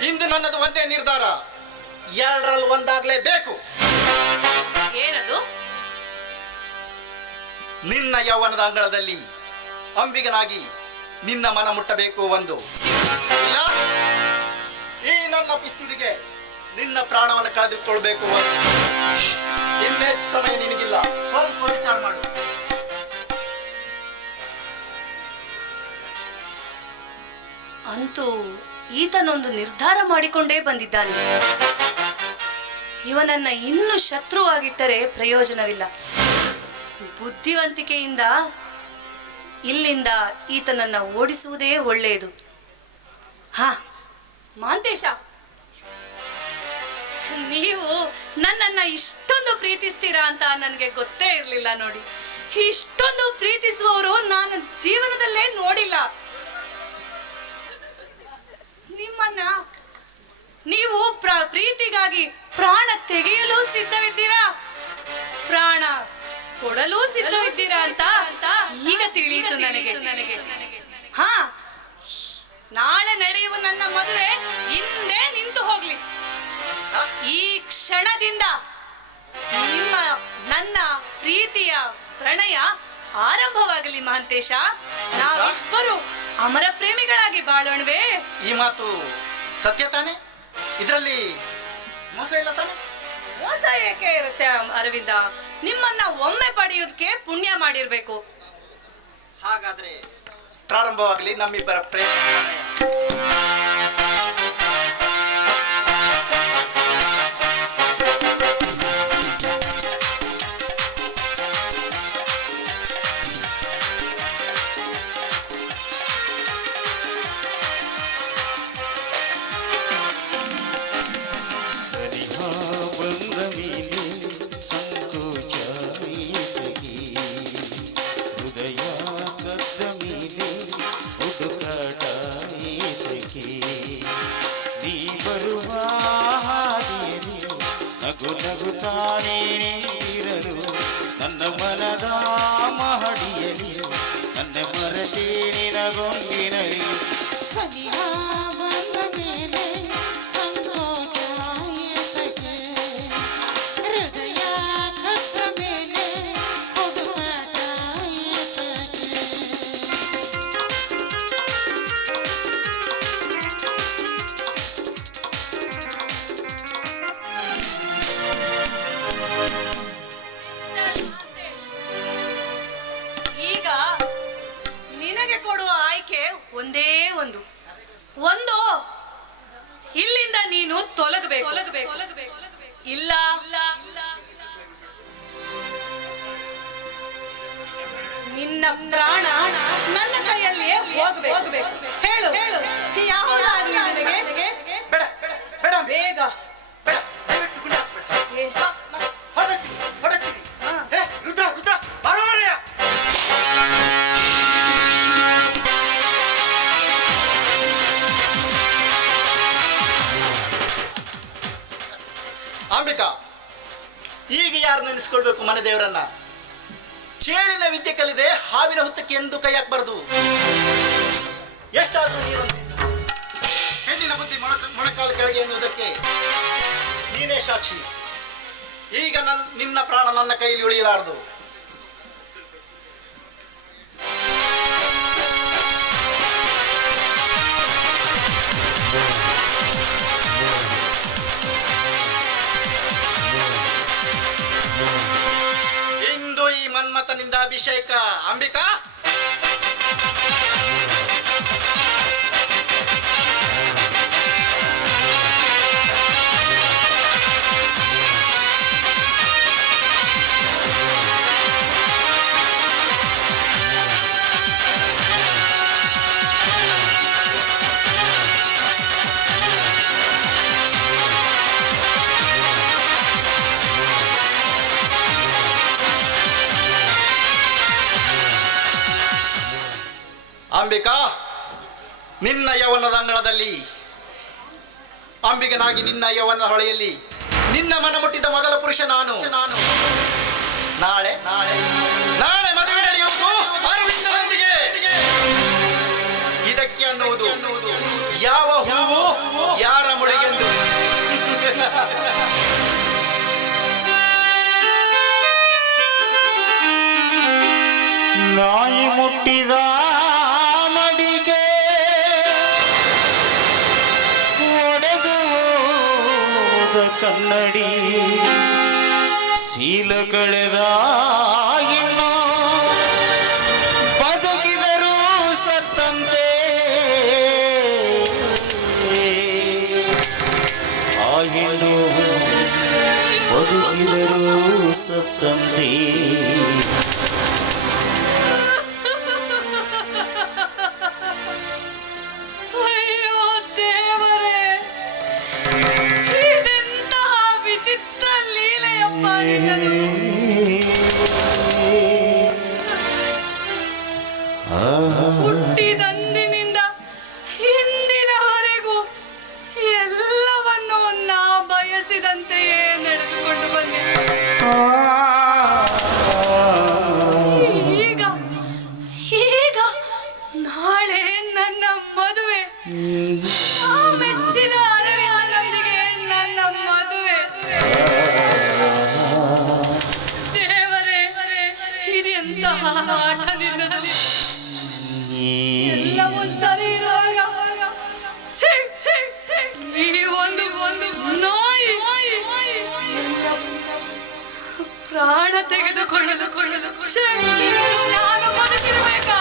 ಇಂದು ನನ್ನದು ಒಂದೇ ನಿರ್ಧಾರ, ಎರಡರಲ್ಲಿ ಒಂದಾಗಲೇಬೇಕು. ಏನದು? ನಿನ್ನ ಯೌವನದ ಅಂಗಳದಲ್ಲಿ ಅಂಬಿಗನಾಗಿ ನಿನ್ನ ಮನ ಮುಟ್ಟಬೇಕು ಒಂದು, ಇಲ್ಲ ಈ ನನ್ನ ಪಿಸ್ತೂಲಿಗೆ ನಿನ್ನ ಪ್ರಾಣವನ್ನು ಕಳೆದುಕೊಳ್ಬೇಕು ಒಂದು. ಇನ್ನೆಚ್ಚು ಸಮಯ ನಿನಗಿಲ್ಲ, ಸ್ವಲ್ಪ ವಿಚಾರ ಮಾಡು. ಅಂತೂ ಈತನೊಂದು ನಿರ್ಧಾರ ಮಾಡಿಕೊಂಡೇ ಬಂದಿದ್ದಾನೆ. ಇವನನ್ನ ಇನ್ನೂ ಶತ್ರುವಾಗಿಟ್ಟರೆ ಪ್ರಯೋಜನವಿಲ್ಲ. ಬುದ್ಧಿವಂತಿಕೆಯಿಂದ ಇಲ್ಲಿಂದ ಈತನನ್ನ ಓಡಿಸುವುದೇ ಒಳ್ಳೆಯದು. ಹಾ ಮಾಂತೇಶ, ನೀವು ನನ್ನನ್ನ ಇಷ್ಟೊಂದು ಪ್ರೀತಿಸ್ತೀರಾ ಅಂತ ನನಗೆ ಗೊತ್ತೇ ಇರಲಿಲ್ಲ ನೋಡಿ. ಇಷ್ಟೊಂದು ಪ್ರೀತಿಸುವವರು ನಾನು ಜೀವನದಲ್ಲೇ ನೋಡಿಲ್ಲ. ನಿಮ್ಮನ್ನ ನೀವು ಪ್ರೀತಿಗಾಗಿ ಪ್ರಾಣ ತೆಗೆಯಲು ಸಿದ್ಧವಿದ್ದೀರಾ, ಪ್ರಾಣ ಕೊಡಲು ಸಿದ್ಧವಿದ್ದೀರಾ ಅಂತ ಈಗ ತಿಳಿಯಿತು ನನಗೆ. ಹಾ, ನಾಳೆ ನಡೆಯುವ ನನ್ನ ಮದುವೆ ಹಿಂದೆ ನಿಂತು ಹೋಗ್ಲಿ. ಈ ಕ್ಷಣದಿಂದ ನನ್ನ ಪ್ರೀತಿಯ ಪ್ರಣಯ ಆರಂಭವಾಗಲಿ ಮಹಾಂತೇಶ. ನಾವಿಬ್ಬರು ಅಮರ ಪ್ರೇಮಿಗಳಾಗಿ ಬಾಳೋಣವೇ? ಈ ಮಾತು ಸತ್ಯ ತಾನೆ? ಇದರಲ್ಲಿ ಮೋಸ ಇಲ್ಲ ತಾನೆ? ಮೋಸ ಏಕೆ ಇರುತ್ತೆ ಅರವಿಂದ? ನಿಮ್ಮನ್ನ ಒಮ್ಮೆ ಪಡೆಯೋದಕ್ಕೆ ಪುಣ್ಯ ಮಾಡಿರ್ಬೇಕು. ಹಾಗಾದ್ರೆ ಪ್ರಾರಂಭವಾಗಲಿ ನಮ್ಮಿಬ್ಬರ ಪ್ರೇಮ ಪ್ರಣಯ. ಸರಿಹಾ ಬಂದ ಮೇಲೆ ಸಂಕೋಚ ಮೈತಗಿ, ಹೃದಯ ಕದ್ದ ಮೇಲೆ ಹುಡುಕಾಟ ಏತಕ್ಕೆ, ನೀ ಬರುವ ಹಾದಿಯಲ್ಲಿ ನಗು ನಗುತ್ತಾನೇ ಇರಲು, ನನ್ನ ಮನದ ಮಹಡಿಯಲ್ಲಿ ನನ್ನ ಮರತೆ ನಿನಗೊಂದಿನಲಿ. ಸರಿಹಾ ಬಂದ ಮೇಲೆ ಸಂಕೋಚ ಏತಕ್ಕೆ, ಹೃದಯ ಕದ್ದ ಮೇಲೆ ಹುಡುಕಾಟ ಏತಕ್ಕೆ. ಈಗ ನಿನಗೆ ಕೊಡುವ ಆಯ್ಕೆ ಒಂದೇ ಒಂದು. ಇಲ್ಲಿಂದ ನೀನು ತೊಲಗಬೇಕು. ಇಲ್ಲ ನಿನ್ನ ಪ್ರಾಣ ನನ್ನ ಕೈಯಲ್ಲಿ ಹೋಗಬೇಕು. ಹೇಳು, ಯಾವುದಾಗ್ಲಿ ನಿನಗೆ? ಬೇಡ ಬೇಡ ಬೇಗ ಬೇಡ, ದಯವಿಟ್ಟು ಗುಂಡು ಹಾಕ್ಬೇಡ. ಹೊರಡ್ತೀನಿ. ಹಾ. ರುದ್ರ ಬಾರೋ ಮಾರಾಯ. ಅಂಬಿಕಾ, ಈಗ ಯಾರು ನೆನೆಸ್ಕೊಳ್ಬೇಕು ಮನೆದೇವರನ್ನ? ಚೇಳಿನ ವಿದ್ಯೆ ಕಲಿದೆ ಹಾವಿನ ಹುತ್ತಕ್ಕೆ ಎಂದು ಕೈ ಹಾಕ್ಬಾರ್ದು. ಎಷ್ಟಾದ್ರೂ ನೀರೊಂದು ಹೆಣ್ಣಿನ ಬುದ್ಧಿ ಕೆಳಗೆ ಎನ್ನುವುದಕ್ಕೆ ನೀನೇ ಸಾಕ್ಷಿ. ಈಗ ನಿನ್ನ ಪ್ರಾಣ ನನ್ನ ಕೈಯಲ್ಲಿ ಉಳಿಯಲಾರದು. ಇಂದು ಈ ಮನ್ಮಥನಿಂದ ಅಭಿಷೇಕ. ಅಂಬಿಕಾ, ಅಂಬಿಕಾ, ನಿನ್ನ ಯೌವನದ ಅಂಗಳದಲ್ಲಿ ಅಂಬಿಗನಾಗಿ ನಿನ್ನ ಯೌವನದ ಹೊಳೆಯಲ್ಲಿ ನಿನ್ನ ಮನ ಮುಟ್ಟಿದ ಮೊದಲ ಪುರುಷ ನಾನು. ನಾಳೆ ನಾಳೆ ನಾಳೆ ಮದುವೆ ನಡೆಯುವುದು ಅರವಿಂದನೊಂದಿಗೆ. ಇದಕ್ಕೆ ಅನ್ನುವುದು ಯಾವ ಹೂವು ಯಾರ ಮುಡಿಗೆಂದು. ನಾಯಿ ಮುಟ್ಟಿದ ಮಡಿಗೆ ಒಡೆದು ಹೋದ ಕನ್ನಡಿ, ಶೀಲ ಕಳೆದ ಹೆಣ್ಣು ಬದುಕಿದರೂ ಸತ್ತಂತೆ. ಆ ಹೆಣ್ಣು ಬದುಕಿದರೂ ಸತ್ತಂತೆ. ಅಯ್ಯೋ ದೇವರೇ, ಇದೆಂತಹ ವಿಚಿತ್ರ ಲೀಲೆಯಪ್ಪ ನಿನ್ನದು. ಹುಟ್ಟಿದಂದಿನಿಂದ ಇಂದಿನವರೆಗೂ ಎಲ್ಲವನ್ನೂ ನಾ ಬಯಸಿದಂತೆಯೇ ನಡೆದುಕೊಂಡು ಬಂದಿತ್ತು. ಈಗ ಈಗ ನಾಳೆ ನನ್ನ ಮದುವೆ, ಆ ಮೆಚ್ಚಿದ ಅರವಿಂದನೊಂದಿಗೆ ನನ್ನ ಮದುವೆ. ದೇವರೇ, ಇದೆಂತಹ ಆಟ ನಿನ್ನದು. ಎಲ್ಲವೂ ಸರಿ ಇರುವಾಗ ಛೀ, ಛೀ, ಛೀ, ಈ ಒಂದು ನಾಯಿ ಪ್ರಾಣ ತೆಗೆದುಕೊಳ್ಳಲು ಛೀ, ನಾನು ಬದುಕಿರಬೇಕಾ?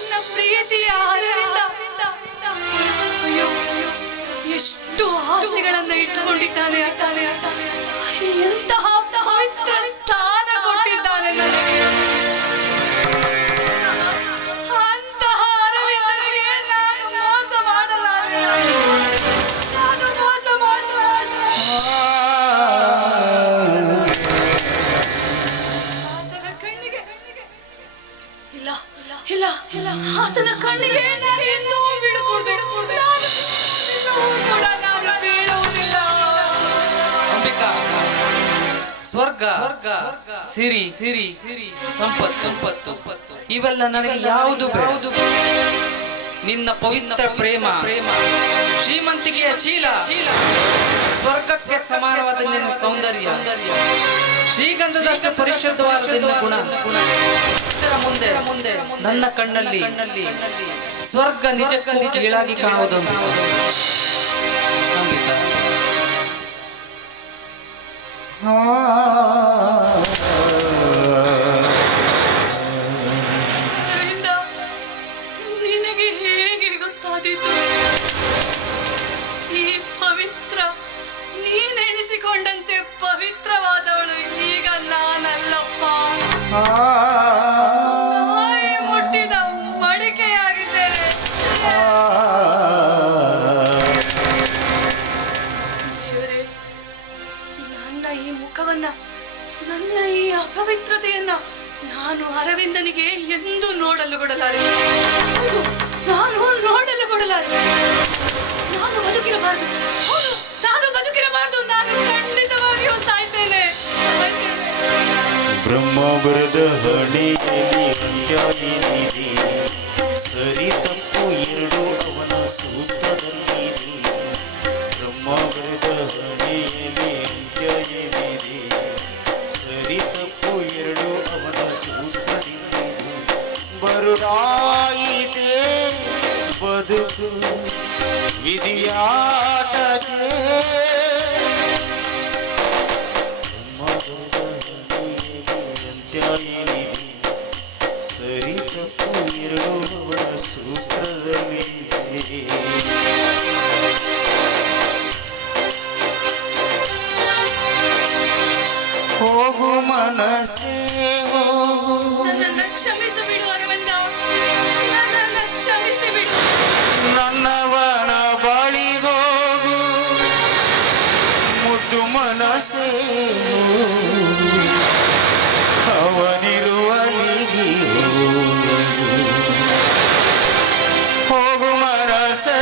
ನನ್ನ ಪ್ರೀತಿಯ ಅರವಿಂದ ಅಯ್ಯೋ, ಎಷ್ಟು ಆಸೆಗಳನ್ನ ಇಟ್ಟುಕೊಂಡಿದ್ದಾನೆ. ಎಂತಹ ಪವಿತ್ರ ಸ್ಥಾನ ಕೊಟ್ಟಿದ್ದಾನೆ ನನಗೆ. ಅಂತಹ ಅರವಿಂದನಿಗೆ ನಾನು ಮೋಸ ಮಾಡಲಾರೆ. ನಾನು ಮೋಸ ಮಾಡಲಾರೆ. ಆತನ ಕಣ್ಣಿಗೆ ಇಲ್ಲ ಇಲ್ಲ ಇಲ್ಲ, ಆತನ ಕಣ್ಣಿಗೆ ನಾನು ಎಂದೂ ಬೀಳಕೂಡದು. ಕೂಡ ನಾನು ಬೀಳುವುದಿಲ್ಲ. ಅಂಬಿಕಾ, ಸ್ವರ್ಗ ಸಿರಿ ಸಿರಿ ಸಂಪತ್ತು ಇವೆಲ್ಲ ನನಗೆ ಯಾವುದು ಬೇಡ. ನಿನ್ನ ಪವಿತ್ರ ಪ್ರೇಮ, ಶ್ರೀಮಂತಿಕೆಯ ಶೀಲ, ಸ್ವರ್ಗಕ್ಕೆ ಸಮಾನವಾದ ನಿನ್ನ ಸೌಂದರ್ಯ, ಶ್ರೀಗಂಧದಷ್ಟು ಪರಿಶುದ್ಧವಾದ ನಿನ್ನ ಗುಣ ಇದರ ಮುಂದೆ ನನ್ನ ಕಣ್ಣಲ್ಲಿ ಸ್ವರ್ಗ ನಿಜಕ್ಕೂ ಕೀಳಾಗಿ ಕಾಣುವುದು. ಅಂಬಿಕಾ, ಅರವಿಂದ, ನಿನಗೆ ಹೇಗೆ ಗೊತ್ತಾದೀತು? ಈ ಪವಿತ್ರ, ನೀನೆಣಿಸಿಕೊಂಡಂತೆ ಪವಿತ್ರವಾದವಳು ಈಗ ನಾನಲ್ಲಪ್ಪ. ನಾಯಿ ಮುಟ್ಟಿದ ಮಡಿಕೆಯಾಗಿದ್ದೇನೆ. ದೇವರೇ, ನನ್ನ ಈ ಮುಖವನ್ನ, ನನ್ನ ಈ ಅಪವಿತ್ರತೆಯನ್ನ ನಾನು ಅರವಿಂದನಿಗೆ ಎಂದು ನೋಡಲು ಬಿಡಲಾರೆ. ಹೌದು, ನಾನು ನೋಡಲು ಬಿಡಲಾರೆ. ನಾನು ಬದುಕಿರಬಾರದು. ಹೌದು, ನಾನು ಬದುಕಿರಬಾರದು. ನಾನು ಖಂಡಿತವಾಗಿಯೂ ಸಾಯ್ತೇನೆ. ಬ್ರಹ್ಮ ಬರದ ಹಣೆಯಲ್ಲಿ ಅಂಜಾಯಿದೆ, ಸರಿ ತಪ್ಪು ಎರಡು ಅವನ ಸೂತ್ರದಲ್ಲಿದೆ. ಆಟಕ್ಕೆ ಸರಿ ತಪ್ಪು ಎರಡು ಅವಳ ಸೂತ್ರದಲ್ಲಿ ಹೋಗು ಮನಸ್ಸೇ ಹೋಗು ನನ್ನನ್ನ ಕ್ಷಮಿಸಿ ಬಿಡು ಅರವಿಂದ, ನನ್ನನ್ನ ಕ್ಷಮಿಸಿ ಬಿಡು. ನನ್ನವನ ಬಾಳಿಗೋಗು ಮುದ್ದು ಮನಸ್ಸೇ ಅವನಿರುವಲ್ಲಿಗೆ ಹೋಗು ಮನಸ್ಸೇ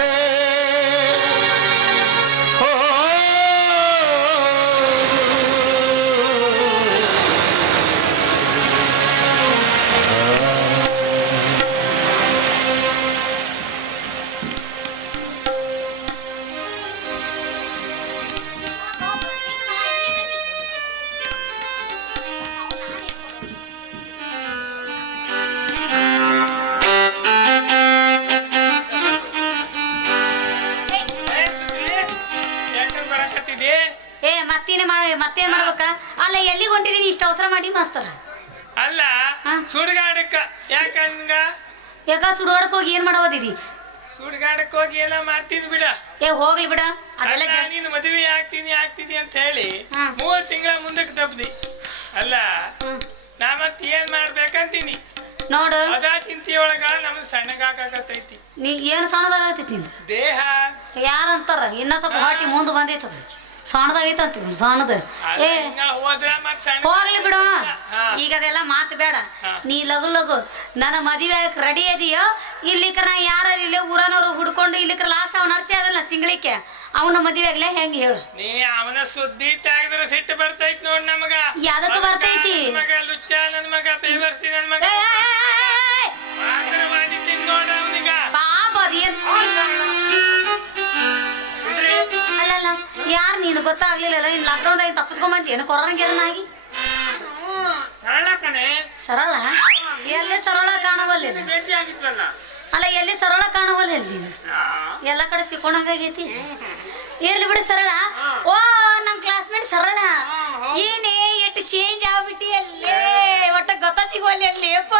ಏ ಮತ್ತೇನ್ ಮಾಡ್ಬೇಕ? ಅಲ್ಲ ಎಲ್ಲಿಗೆ ಹೊಂಟಿದೀನಿ ಇಷ್ಟ ಅವಸರ ಮಾಡಿ ಮಾಸ್ತರ? ಅಲ್ಲ ಸುಡ್ಗಾಡಕ್ಕ ಯಾಕಂಗ ಯಾಕ ಸುಡೋಡಕ್ ಹೋಗಿ ಏನ್ ಮಾಡೋದಿದಿ? ಸುಡ್ಗಾಡಕ್ ಹೋಗಿ ಏನೋ ಮಾಡ್ತೀನಿ ಬಿಡ. ಏ ಹೋಗ್ಲಿ ಬಿಡ, ಅದೆಲ್ಲ ಜಾಸ್ತಿ. ನೀನು ಮದುವೆ ಆಗ್ತೀನಿ ಅಂತ ಹೇಳಿ ಹಾ. 3 ತಿಂಗಳ ಮುಂದಕ್ಕೆ ತಪ್ಪದಿ. ಅಲ್ಲ ನಾ ಮತ್ ಏನ್ ಮಾಡ್ಬೇಕಂತೀನಿ ನೋಡು, ಅದ ಚಿಂತೆಯೊಳಗ ನಮ್ದು ಸಣ್ಣಗಾಗತೈತಿ. ನೀ ಏನ್ ಸಣ್ಣದಾಗತೈತಿ ನಿಂದ ದೇಹ. ಯಾರಂತಾರ ಇನ್ನ ಸ್ವಲ್ಪ ಹೊಟ್ಟಿ ಮುಂದೆ ಬಂದೈತದ, ಸಣ್ಣದಾಗೈತ ಅಂತೀವಿ ಸಣ್ಣದ. ಏ ಹಿಂಗ ಹೋದ್ರ ಮತ್ ಸಣ್ಣ ಹೋಗ್ಲಿ ಬಿಡು, ಹಾ. ಈಗ ಅದೆಲ್ಲ ಮಾತು ಬೇಡ. ಹಾ. ನೀ ಲಗು ಲಗು ನನ್ನ ಮದುವೆ ರೆಡಿ ಇದೆಯೋ ಇಲ್ಲಿಕ್ರ ನಾ ಯಾರ ಇಲ್ಲೇ ಊರನವ್ರು ಹುಡ್ಕೊಂಡು ಇಲ್ಲಿಕ್ರ ಲಾಸ್ಟ್ ಅವ್ನ ನರ್ಸಿ ಅದಲ್ಲ ಸಿಂಗಳಿಕೆ ಅವನ ಮದುವೆ ಆಗ್ಲೇ ಹೆಂಗ್ ಹೇಳು? ನೀ ಅವನ ಸುದ್ದಿ ತೆಗೆದ್ರೆ ಸಿಟ್ಟು ಬರ್ತೈತಿ ನೋಡ್ ನಮಗ. ಯಾದಕ್ಕೆ ಬರ್ತೈತಿ? ನನ್ ಮಗ ಲುಚ್ಚ, ನನ್ ಮಗ ಬೇವರ್ಸಿ, ನನ್ ಮಗ ಆಗ್ರವಾದಿದ್ದೀನಿ ನೋಡ ಅವನಿಗ. ಪಾಪ ಅದೇನ್ ಅಲ್ಲಲ್ಲ, ಯಾರು ನೀನು ಗೊತ್ತಾಗ್ಲಿಲ್ಲ. ಇನ್ ಲಾಕ್ಡೌನ್ದಾಗ ತಪ್ಪಿಸ್ಕೊಂಬಂತ ಏನು ಕೊರೋನಾಗಿ ಸರಳ ಕಣೆ. ಸರಳ ಎಲ್ಲಿ ಸರಳ ಕಾಣವಲ್ಲ ಭೇಟಿ ಆಗಿದ್ವಲ್ಲ. ಅಲ್ಲ ಎಲ್ಲಿ ಸರಳ ಕಾಣವಲ್ಲ ನೀನು, ಎಲ್ಲ ಕಡೆ ಸಿಕ್ಕೊಂಡಂಗಾಗೈತಿ. ಇರ್ಲಿ ಬಿಡು ಸರಳ. ಓ ನಮ್ ಕ್ಲಾಸ್ಮೇಟ್ ಸರಳ, ಏನೇ ಎಷ್ಟು ಚೇಂಜ್ ಆಗ್ಬಿಟ್ಟಿ ಅಲ್ಲೇ, ಒಟ್ಟ ಗೊತ್ತ ಸಿಗುವಲ್ಲಿ ಅಲ್ಲೇಪ್ಪ.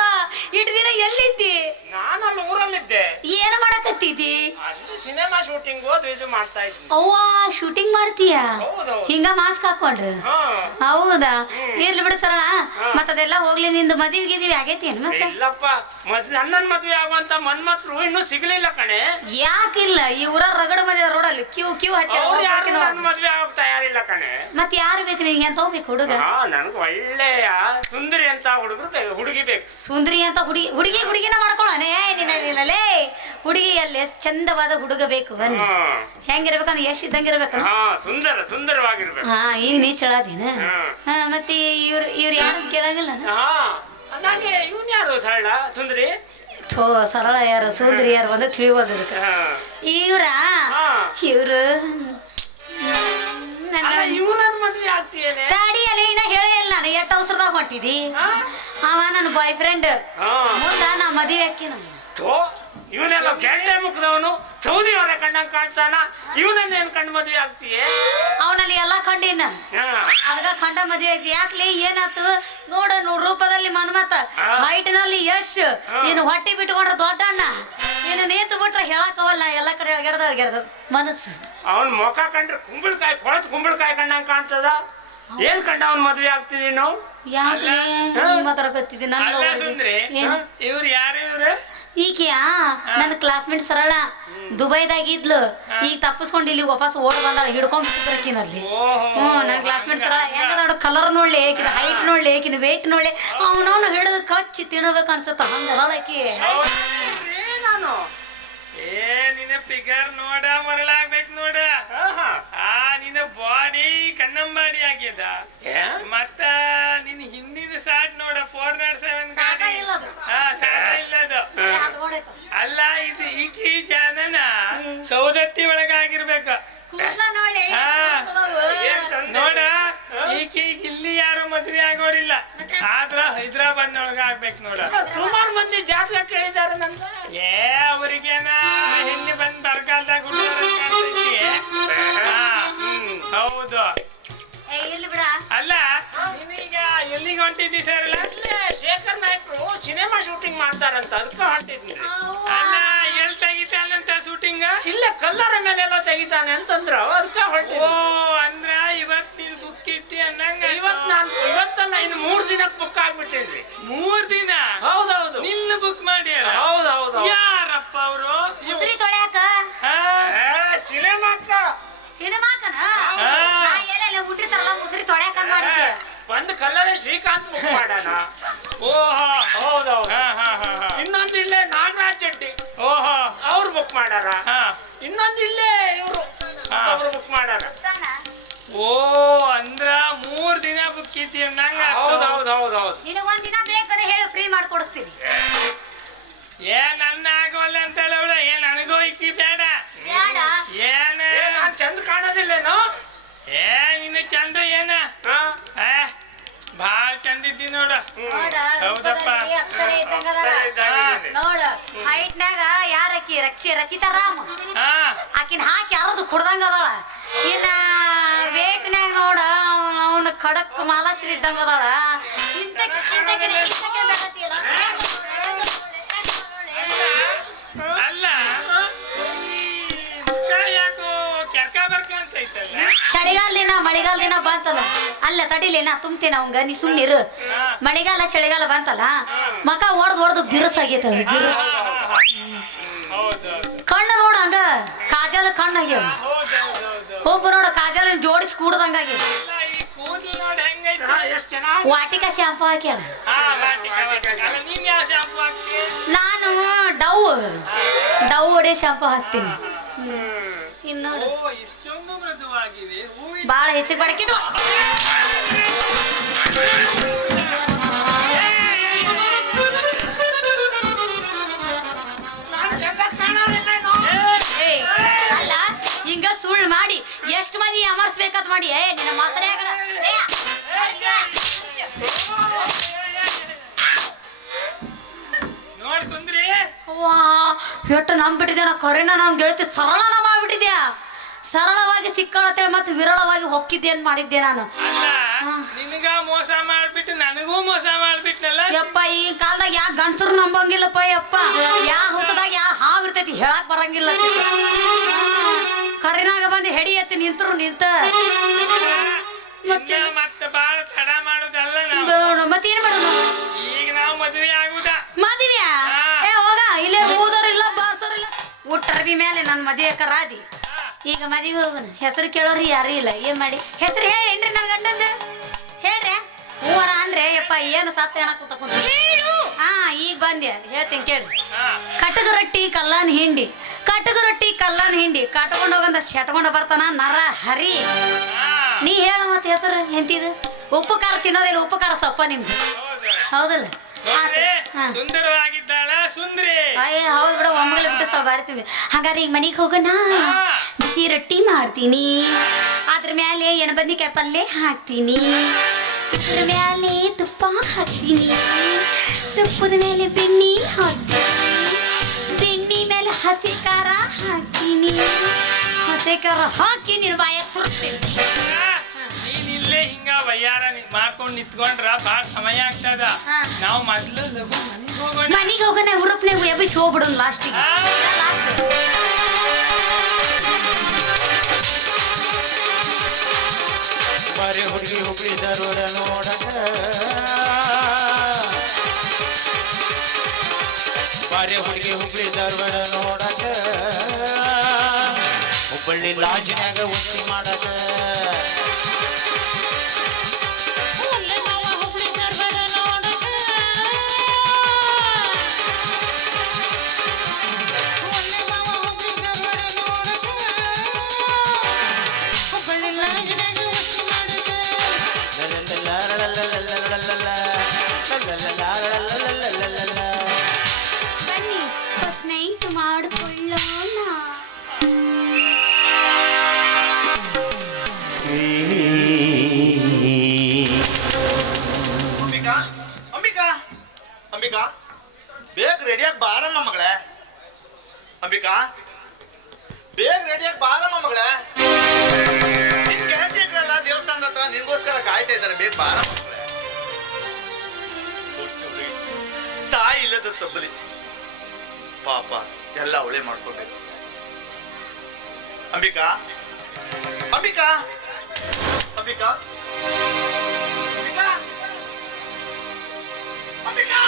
ಇಟ್ಟು ದಿನ ಎಲ್ಲಿದ್ದಿ? ನಾನಲ್ಲಿ ಊರಲ್ಲಿದ್ದೆ. ಏನು ಮಾಡಕತ್ತಿದ್ದಿ? ಅಲ್ಲಿ ಸಿನಿಮಾ ಶೂಟಿಂಗ್ ಇದು ಮಾಡ್ತಾ ಇದ್ವಿ. ಅವ್ವ ಶೂಟಿಂಗ್ ಮಾಡ್ತೀಯ? ಹೌದು. ಹಿಂಗ ಮಾಸ್ಕ್ ಹಾಕೊಂಡು? ಹಾ. ಹೌದಾ? ಇರ್ಲಿ ಬಿಡು ಸರಳ, ಮತ್ತದೆಲ್ಲ ಹೋಗ್ಲಿ. ನಿಂದು ಮದುವೆ ಗಿದಿವಿ ಆಗೈತಿ ಏನು ಮತ್ತೆ? ಇಲ್ಲಪ್ಪ, ನನ್ನನ್ ಮದ್ವೆ ಆಗುವಂತ ಮನ್ಮತ್ರು ಇನ್ನೂ ಸಿಗ್ಲಿಲ್ಲ ಕಣೆ. ಯಾಕಿಲ್ಲ? ಈ ಊರ ರಗಡ ಮದುವೆ ರೋಡಲ್ಲಿ ಕ್ಯೂ ಹಚ್ಚಾರ. ಅವ್ರು ಯಾರು ನನ್ ಮದ್ವೆ ಆಗೋಕ್ ತಯಾರಿಲ್ಲ ಕಣೆ. ಮತ್ತೆ ಯಾರು ಬೇಕು ನಿಂಗೆ? ಅಂತ ಹೋಗ್ಬೇಕು ಹುಡುಗ? ನನಗೆ ಒಳ್ಳೆಯ ಸುಂದರಿ ಅಂತ ಹುಡುಗಿ ಬೇಕು. ಸುಂದರಿ ಅಂತ ಹುಡುಗಿನ ಮಾಡ್ಕೊಳ್ಳೋಣ. ನಿನ್ನಲೇ ಹುಡುಗಿ ಅಲ್ಲಿ ಚಂದವಾದ ಹುಡುಗ ಬೇಕು. ಬನ್ನಿ, ಹೆಂಗಿರ್ಬೇಕಂದ್ರೆ ಯಶ್ ಇದ್ದಂಗೆ ಇರ್ಬೇಕು. ಸುಂದರವಾಗಿರ್ಬೇಕು. ಹಾ, ಈಗ ನೀ ಚಳಾದಿನ. ಹಾ, ಮತ್ತೆ ಇವ್ರು ಯಾರು ಕೇಳಾಗಿಲ್ಲ? ನನಗೆ ಇವನ್ ಯಾರು ಸರಳ ಸುಂದರಿ? ಥೋ, ಸರಳ ಯಾರು ಸುಂದರಿ ಯಾರು ಬಂದು ತಿಳಿಯೋದಕ್ಕೆ. ಇವ್ರ ಇವ್ರು ಇವನನ್ನ ಮದ್ವೆ ಆಗ್ತೀಯೇನೆ? ತಾಡಿಯಲ್ಲಿ ಇನ್ನ ಹೇಳೇ ಇಲ್ಲ ನಾನು. ಎಷ್ಟು ಅವಸರದಾಗ ಹೊಂಟಿದಿ? ಅವ ನನ್ನ ಬಾಯ್ ಫ್ರೆಂಡ್. ಮುಂದ ನಾ ಮದುವೆ ಹಾಕಿ ಇವನೆಲ್ಲ ಗೆಡ್ಡೆ ಮುಖದವನು, ಸೌದಿ ಒಲೆ ಕಣ್ಣಂಗ್ ಕಾಣ್ತಾನ. ಇವನನ್ನ ಏನ್ ಕಂಡು ಮದ್ವೆ ಆಗ್ತೀಯ? ಅವನಲ್ಲಿ ಎಲ್ಲಾ ಕಂಡಿನ ಅದ್ಗ ಕಂಡ ಮದುವೆ ಆಗಿ. ಯಾಕ್ಲಿ ಏನಾತು ನೋಡ ರೂಪದಲ್ಲಿ ಮನ್ಮತ, ಹೈಟ್ ನಲ್ಲಿ ಯಶ್, ನೀನು ಹೊಟ್ಟಿ ಬಿಟ್ಕೊಂಡ್ರ ದೊಡ್ಡ ಅಣ್ಣ, ನೀನು ನೇತು ಬಿಟ್ರೆ ಹೇಳಕ್ಕವಲ್ಲ. ಎಲ್ಲ ಕಡೆ ಅಳ್ಗೆರ್ದು ಮನಸ್ಸು. ಅವನ್ ಮುಖ ಕಂಡ್ರೆ ಕುಂಬಳಕಾಯಿ ಕಂಡಂಗ್ ಕಾಣ್ತದ. ಏನ್ ಕಂಡ ಅವನ್ ಮದ್ವೆ ಆಗ್ತಿದಿ ನಾವು? ಯಾಕೆ ಮಾತಾಡಕತ್ತಿದ್ದಿ? ಸುಂದ್ರಿ, ಇವ್ರು ಯಾರು? ಇವ್ರು ಈಕೆಯಾ ನನ್ನ ಕ್ಲಾಸ್ಮೇಟ್ ಸರಳ. ದುಬೈದಾಗಿದ್ಲು, ಈಗ ತಪ್ಪಿಸ್ಕೊಂಡು ಇಲ್ಲಿ ವಾಪಸ್ ಓಡ್ ಬಂದಾಳ. ಹಿಡ್ಕೊಂಡ್ಬಿಟ್ಟಿದ್ರಕಿನಲ್ಲಿ. ನನ್ನ ಕ್ಲಾಸ್ಮೇಟ್ ಸರಳ ಹೆಂಗದ ಕಲರ್ ನೋಡ್ಲಿ, ಏಕಿನ ಹೈಟ್ ನೋಡ್ಲಿ, ಏಕಿನ ವೇಟ್ ನೋಡ್ಲಿ. ಅವನವನು ಹಿಡಿದು ಕಚ್ಚಿ ತಿನ್ನಬೇಕು ಅನ್ಸುತ್ತ ಹಂಗದಳಕಿ. ನಾನು ನಿನ್ನ ಫಿಗರ್ ನೋಡ ಮರಳಾಗ್ಬೇಕು ನೋಡ. ನಿನ್ನ ಬಾಡಿ ಕನ್ನಂಬಾಡಿ ಆಗ್ಯದ. ಮತ್ತ ನಿನ್ನ ಹಿಂದಿನ ಸಾಟ್ ನೋಡ 407 ಗಾಡಿ. ಇಲ್ಲದು ಅಲ್ಲ, ಇದು ಈಕಿ ಜನನ ಸೌದತ್ತಿ ಒಳಗಾಗಿರ್ಬೇಕು ನೋಡ. ಈಕಿ ಇಲ್ಲಿ ಯಾರು ಮದ್ವೆ ಆಗೋರಿಲ್ಲ. ಆದ್ರ ಹೈದ್ರಾಬಾದ್ನೊಳಗ ಆಗ್ಬೇಕು ನೋಡ. ಸುಮಾರು ಮಂದಿ ಜಾತಕ ಕೇಳಿದಾರೆ ನಂತ. ಅವ್ರಿಗೇನ ಹೆಣ್ಣಿ ಬಂದ್ ಬರಗಾಲದಾಗ ಹೌದು. ಇರ್ಲಿ ಬಿಡ. ಅಲ್ಲ ನೀನೀಗ ಎಲ್ಲಿಗೆ ಹೊಂಟಿದ್ದಿ ಸರ್? ಅಲ್ಲೇ ಶೇಖರ್ ನಾಯ್ಕರು ಸಿನಿಮಾ ಶೂಟಿಂಗ್ ಮಾಡ್ತಾರಂತ, ಅದಕ್ಕೆ ಹೊಂಟಿದ್ನಿ. ಅಲ್ಲ ಎಲ್ಲಿ ತೆಗಿತಾನಂತ ಶೂಟಿಂಗ್? ಇಲ್ಲೇ ಕಲ್ಲರ ಮೇಲೆಲ್ಲ ತೆಗಿತಾನೆ ಅಂತಂದ್ರು, ಅದಕ್ಕೆ ಹೊಂಟಿ. ಓ ಅಂದ್ರ ಇವತ್ ನೀನ್ ಬುಕ್ ಇತ್ತಿ ಅನ್ನಂಗ. ಇವತ್ತಲ್ಲ, ಇನ್ನು 3 ದಿನಕ್ಕೆ ಬುಕ್ ಆಗ್ಬಿಟ್ಟೇನ್ರಿ. 3 ದಿನ? ಹೌದೌದು. ನಿನ್ನ ಬುಕ್ ಮಾಡ್ಯಾರ? ಹೌದೌದು. ಯಾರಪ್ಪ ಅವರು? ಮುಸ್ರಿ ತೊಳ್ಯಾಕ. ಸಿನಿಮಾಕ್ಕ. ಸಿನಿಮಾಕನ ಏನೆಲ್ಲ ಹುಟ್ಟಿರ್ತಾರಲ್ಲ ಮುಸ್ರಿ ತೊಳ್ಯಾಕ ಮಾಡಿದ್ದೆ. ಒಂದು ಕಲ್ಲರೆ ಶ್ರೀಕಾಂತ್ ಬುಕ್ ಮಾಡೋಣ. ಓಹೋ ಹೌದೌದು. ಇನ್ನೊಂದು ಇಲ್ಲೇ ನಾಗರಾಜ್ ಜಡ್ಡಿ. ಓಹೋ ಅವ್ರು ಬುಕ್ ಮಾಡಾರ. ಇನ್ನೊಂದು ಇಲ್ಲೇ ಇವರು ಅವ್ರು ಬುಕ್ ಮಾಡಾರ. ಓ ಅಂದ್ರ 3 ದಿನ ಬುಕ್ ಇತ್ತಿ ಅಂದಂಗ. ಹೌದೌದು. ನಿನಗೆ 1 ದಿನ ಬೇಕಾದ್ರೆ ಹೇಳು, ಫ್ರೀ ಮಾಡ್ಕೊಡಿಸ್ತೀನಿ. ನನ್ನ ಆಗೋಲ್ಲ ಅಂತ ಹೇಳವಳ. ನನಗೂ ಇಕ್ಕಿ ಬೇಡ. ಏನ ಚಂದ ಕಾಣೋದಿಲ್ಲೇನೋ? ನಿನ್ನ ಚಂದ ಏನ ಭಾಳ ಚಂದ ಇದ್ದಿ ನೋಡ. ಹೌದಪ್ಪ. ನೋಡ ಹೈಟ್ನಾಗ ಯಾರಕ್ಕಿ ರಚಿತಾ ರಾಮ್, ಆಕಿನ ಹಾಕಿ ಯಾರದು ಕುಡ್ದಂಗ ಅದಾಳ. ಇನ್ನ ವೇಟ್ನ್ಯಾಗ ನೋಡ ಅವನ ಖಡಕ್ ಮಾಲಾಶ್ರೀ ಇದ್ದಂಗ ಅದಾಳ. ಅಲ್ಲ ಯಾಕೋ ಕೆರ್ಕ ಬರ್ಕ ಅಂತ ಐತಲ್ಲ. ಚಳಿಗಾಲ ದಿನ ಮಳೆಗಾಲ ದಿನ ಬಂತಲ್ಲ, ಅಲ್ಲ ತಡಿಲಿ ನಾ ತುಂಬ್ತೇನೆ ಅವಂಗ, ನೀ ಸುಮ್ನಿರು. ಮಳೆಗಾಲ ಚಳಿಗಾಲ ಬಂತಲ್ಲ, ಮಕ ಹೊಡ್ದು ಬಿರುಸಾಗೈತ. ಬಿರುಸ್ ಕಣ್ಣು ನೋಡ ಹಂಗ ಕಾಜಲ್ ಕಣ್ಣಾಗ್ಯಾವ. ಒಬ್ಬ ನೋಡ ಕಾಜಲ್ ಜೋಡಿಸಿ ಕೂಡ್ದಂಗಾಗಿ ವಾಟಿಕಾ ಶಾಂಪು ಹಾಕ್ಯಾಳ. ನಾನು ಡವ್ ಒಡೆ ಶಾಂಪು ಹಾಕ್ತೀನಿ. ಇನ್ನೋಡು ಬಾಳ ಹೆಚ್ಚಿಗೆ ಬಡಕಿದ್ದು. ಅಲ್ಲ ಹಿಂಗ ಸುಳ್ಳು ಮಾಡಿ ಎಷ್ಟು ಮಂದಿ ಅಮರ್ಸ್ಬೇಕಂತ ಮಾಡಿ ನಿನ್ನ ಮಾಸನೆ ಆಗಲ್ಲ. ನೋಡ್ ಸುಂದ್ರಿ, ಎಷ್ಟು ನಂಬಿಟ್ಟಿದ್ದೆ ನಾ. ಕರೆನ ನಮ್ ಗೆಳತಿ ಸರಳನ ಮಾಡ್ಬಿಟ್ಟಿದ್ಯಾ. ಸರಳವಾಗಿ ಸಿಕ್ಕಳತ್ತೇಳಿ ಮತ್ತೆ ವಿರಳವಾಗಿ ಹೊಕ್ಕಿದ್ದೇನ್ ಮಾಡಿದ್ದೆ ನಾನು. ನಿನಗ ಮೋಸ ಮಾಡ್ಬಿಟ್ಟು ನನಗೂ ಮೋಸ ಮಾಡ್ಬಿಟ್ನಲ್ಲ. ಯಪ್ಪ ಈ ಕಾಲದಾಗ ಯಾ ಗಂಡಸರು ನಂಬಂಗಿಲ್ಲಪ್ಪ. ಯಪ್ಪ ಯಾ ಹುತ್ತದಾಗ ಯಾ ಹಾವು ಇರ್ತೈತಿ ಹೇಳಕ್ ಬರಂಗಿಲ್ಲ. ಕರಿನಾಗ ಬಂದು ಹೆಡಿ ಎತ್ತಿ ನಿಂತರು ನಿಂತ. ಮತ್ತೆ ಬಾಳ ತಡ ಮಾಡೋದಲ್ಲ. ಮತ್ತೇನ್ ಮಾಡೋದು ಈಗ ನಾವು ಮದುವೆ ಆಗುದ. ಮದುವೆ ಹೋಗ ಇಲ್ಲೇ ಊದೋರಿಲ್ಲ ಬಾರ್ಸೋರಿಲ್ಲ. ಊಟರ್ಬಿ ಮೇಲೆ ನನ್ನ ಮದುವೆ ಕರಾದಿ. ಈಗ ಮದುವೆ ಹೋಗೋಣ. ಹೆಸರು ಕೇಳೋರಿ ಯಾರು ಇಲ್ಲ. ಏನ್ ಮಾಡಿ ಹೆಸರು ಹೇಳೇನ್ರಿ ನನ್ನ ಗಂಡಂದ? ಹೇಳ್ರಿ. ಹೂವರ ಅಂದ್ರೆ ಯಪ್ಪ ಏನು ಸತ್ತ ಏನಕ್ಕ ತಕೊಂತ. ಈಗ ಬಂದೆ ಹೇಳ್ತೀನಿ ಕೇಳ್ರಿ. ಕಟಕ ರೊಟ್ಟಿ ಕಲ್ಲಾನ್ ಹಿಂಡಿ, ಕಟಕ ರೊಟ್ಟಿ ಕಲ್ಲಾನ್ ಹಿಂಡಿ ಕಟ್ಕೊಂಡು ಹೋಗಂದ ಶಟ್ಕೊಂಡು ಬರ್ತಾನ ನರ ಹರಿ. ನೀ ಹೇಳ ಮತ್ತೆ ಹೆಸರು ಎಂತಿದು? ಉಪ್ಪು ಖಾರ ತಿನ್ನೋದಿಲ್ಲ, ಉಪ್ಪು ಖಾರ ಸೊಪ್ಪ ನಿಮ್ದು. ಹೌದಲ್ಲ? ಸುಂದರವಾಗಿದ್ದಾಳ ಸುಂದ್ರಿ. ಹೌದು ಬಿಡ, ಒಮ್ಮಗಲ ಬಿಟ್ಟು ಸ್ವಲ್ಪ ಬರ್ತೀವಿ. ಹಾಗಾದ್ರೆ ಈಗ ಮನೆಗೆ ಹೋಗೋಣ. ಬಿಸಿ ರೊಟ್ಟಿ ಮಾಡ್ತೀನಿ, ಅದ್ರ ಮೇಲೆ ಎಣಬದ್ನಿಕಾಯಿ ಪಲ್ಯ ಹಾಕ್ತೀನಿ, ಅದ್ರ ಮೇಲೆ ತುಪ್ಪ ಹಾಕ್ತೀನಿ, ತುಪ್ಪದ ಮೇಲೆ ಬೆಣ್ಣೆ ಹಾಕ್ತೀನಿ, ಬೆಣ್ಣೆ ಮೇಲೆ ಹಸಿ ಖಾರ ಹಾಕ್ತೀನಿ, ಹಸಿ ಖಾರ ಹಾಕಿ ನೀನು ಬಾಯ ತುರಿಸ್ತೀನಿ. ನೀನಿಲ್ಲೇ ಹಿಂಗ ವಯ್ಯಾರ ಮಾಡ್ಕೊಂಡು ನಿಂತ್ಕೊಂಡ್ರ ಬಾಳ ಸಮಯ ಆಗ್ತದ. ನಾವು ಮೊದ್ಲು ಮನೆಗೆ ಹೋಗೋಣ. ಹುರುಪ್ನಾಗ ಎಬ್ಬಿಸಿ ಹೋಗ್ಬಿಡೋದು ಲಾಸ್ಟಿಗೆ. ಬಾರಿ ಹುಡುಗಿ ಹುಬ್ಳಿ ಧಾರವಾಡ ನೋಡಕ, ಬಾರಿ ಹುಡುಗಿ ಹುಬ್ಳಿ ಧಾರವಾಡ ನೋಡಕ, ಹುಬ್ಬಳ್ಳಿ ಲಾಜಿನಾಗ ಉಸ್ತಿ ಮಾಡಕ. ಬನ್ನಿ ಫಸ್ಟ್ ನೈಟ್ ಮಾಡಿಕೊಳ್ಳೋಣ. ಅಂಬಿಕಾ ಅಂಬಿಕಾ ಬೇಗ ರೆಡಿಯಾಗಿ ಬಾರಮ್ಮ ಮಗಳೇ. ಅಂಬಿಕಾ ಬೇಗ ರೆಡಿಯಾಗಿ ಬಾರಮ್ಮ ಮಗಳೇ. ನಿನ್ ಗೆಳತಿಯಲ್ಲ ದೇವಸ್ಥಾನದ ಹತ್ರ ನಿನ್ಗೋಸ್ಕರ ಕಾಯ್ತಾ ಇದ್ದಾರೆ. ಬೇಗ ಬಾರಮ್ಮ ಮಗಳೇ. ತಾಯಿ ಇಲ್ಲದ ತಬ್ಬಲಿ ಪಾಪ ಎಲ್ಲ ಅವಳೇ ಮಾಡ್ಕೋಬೇಕು. ಅಂಬಿಕಾ ಅಂಬಿಕಾ ಅಂಬಿಕಾ ಅಂಬಿಕಾ ಅಂಬಿಕಾ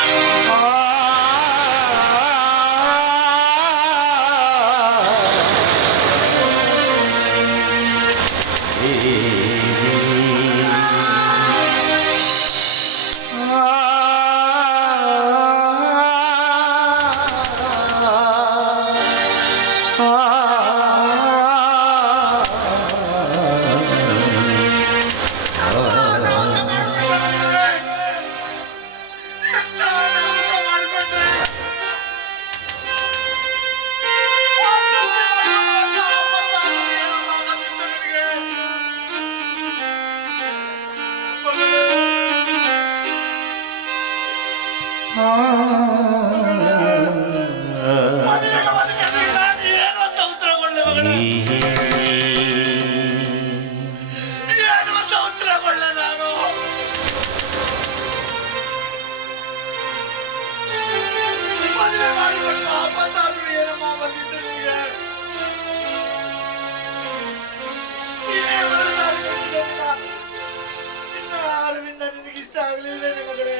ನಿನಗಿಷ್ಟ ಆಗ್ಲಿಲ್ವೇನೆ ಮಗಳೇ?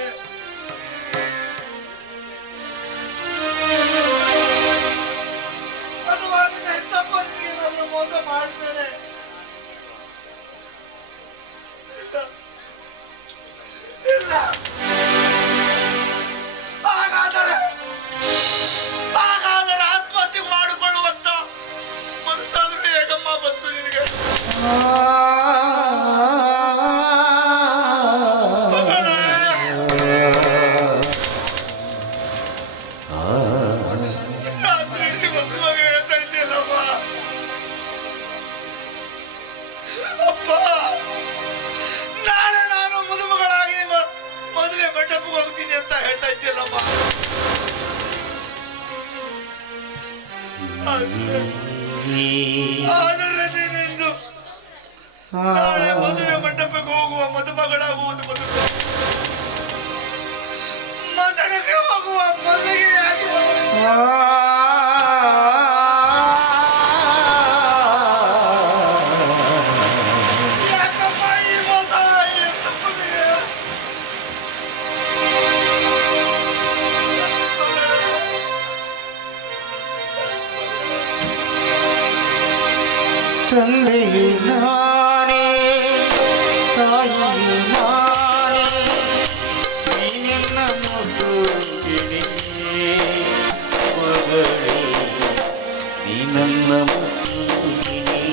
ಅಥವಾ ನಿನ್ನ ಹೆತ್ತಪ್ಪ ನಿನಗೇನಾದ್ರೂ ಮೋಸ ಮಾಡ್ತಾರೆ? ಇಲ್ಲ ಹಾಗಾದರೆ ಆತ್ಮಹತ್ಯೆ ಮಾಡಿಕೊಳ್ಳುವಂತ ಮನಸ್ಸಾದ್ರೂ ಹೇಗಮ್ಮ ಬಂತು ನಿನಗೆ? ಹೋಗ್ತೀನಿ ಅಂತ ಹೇಳ್ತಾ ಇದ್ದೀಯಲ್ಲಮ್ಮ. ಆದರೆ ನೀನೆಂದು ನಾಳೆ ಮದುವೆ ಮಂಟಪಕ್ಕೆ ಹೋಗುವ ಮದುಮಗಳಾಗುವುದು ಬದುಕು, ಮಸಣಕ್ಕೆ ಹೋಗುವ ಮಲ್ಲಿಗೆಯಾಗಿ ಯಾಕಮ್ಮ ಈ ಮೋಸ ತಪ್ಪದಿಗೆ? ತಂದೆಯು ನಾನೇ, ತಾಯಿಯು ನಾನೇ, ನಿನ್ನ ಮುದ್ದು ಗಿಣಿ ಮಗಳೇ, ನೀ ನನ್ನ ಮುದ್ದು ಗಿಣಿ,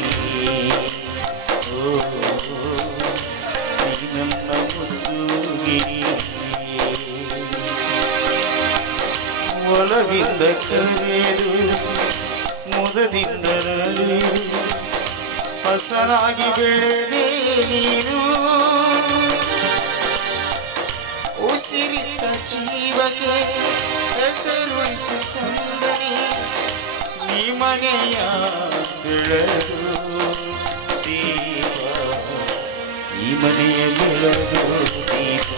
ಓ ನೀ ನನ್ನ ಮುದ್ದು ಗಿಣಿ. ಒಲವಿಂದ ಕರೆದು ಮುದದಿಂದ ಹಸನಾಗಿ ಬೆಳೆದೆ ನೀನು, ಉಸಿರಿತ ಜೀವಕ್ಕೆ ಹೆಸರುಳಿಸು ಸುಂದರಿ, ಈ ಮನೆಯ ಬೆಳಗು ದೀಪ, ಈ ಮನೆಯ ಬೆಳಗು ದೀಪ.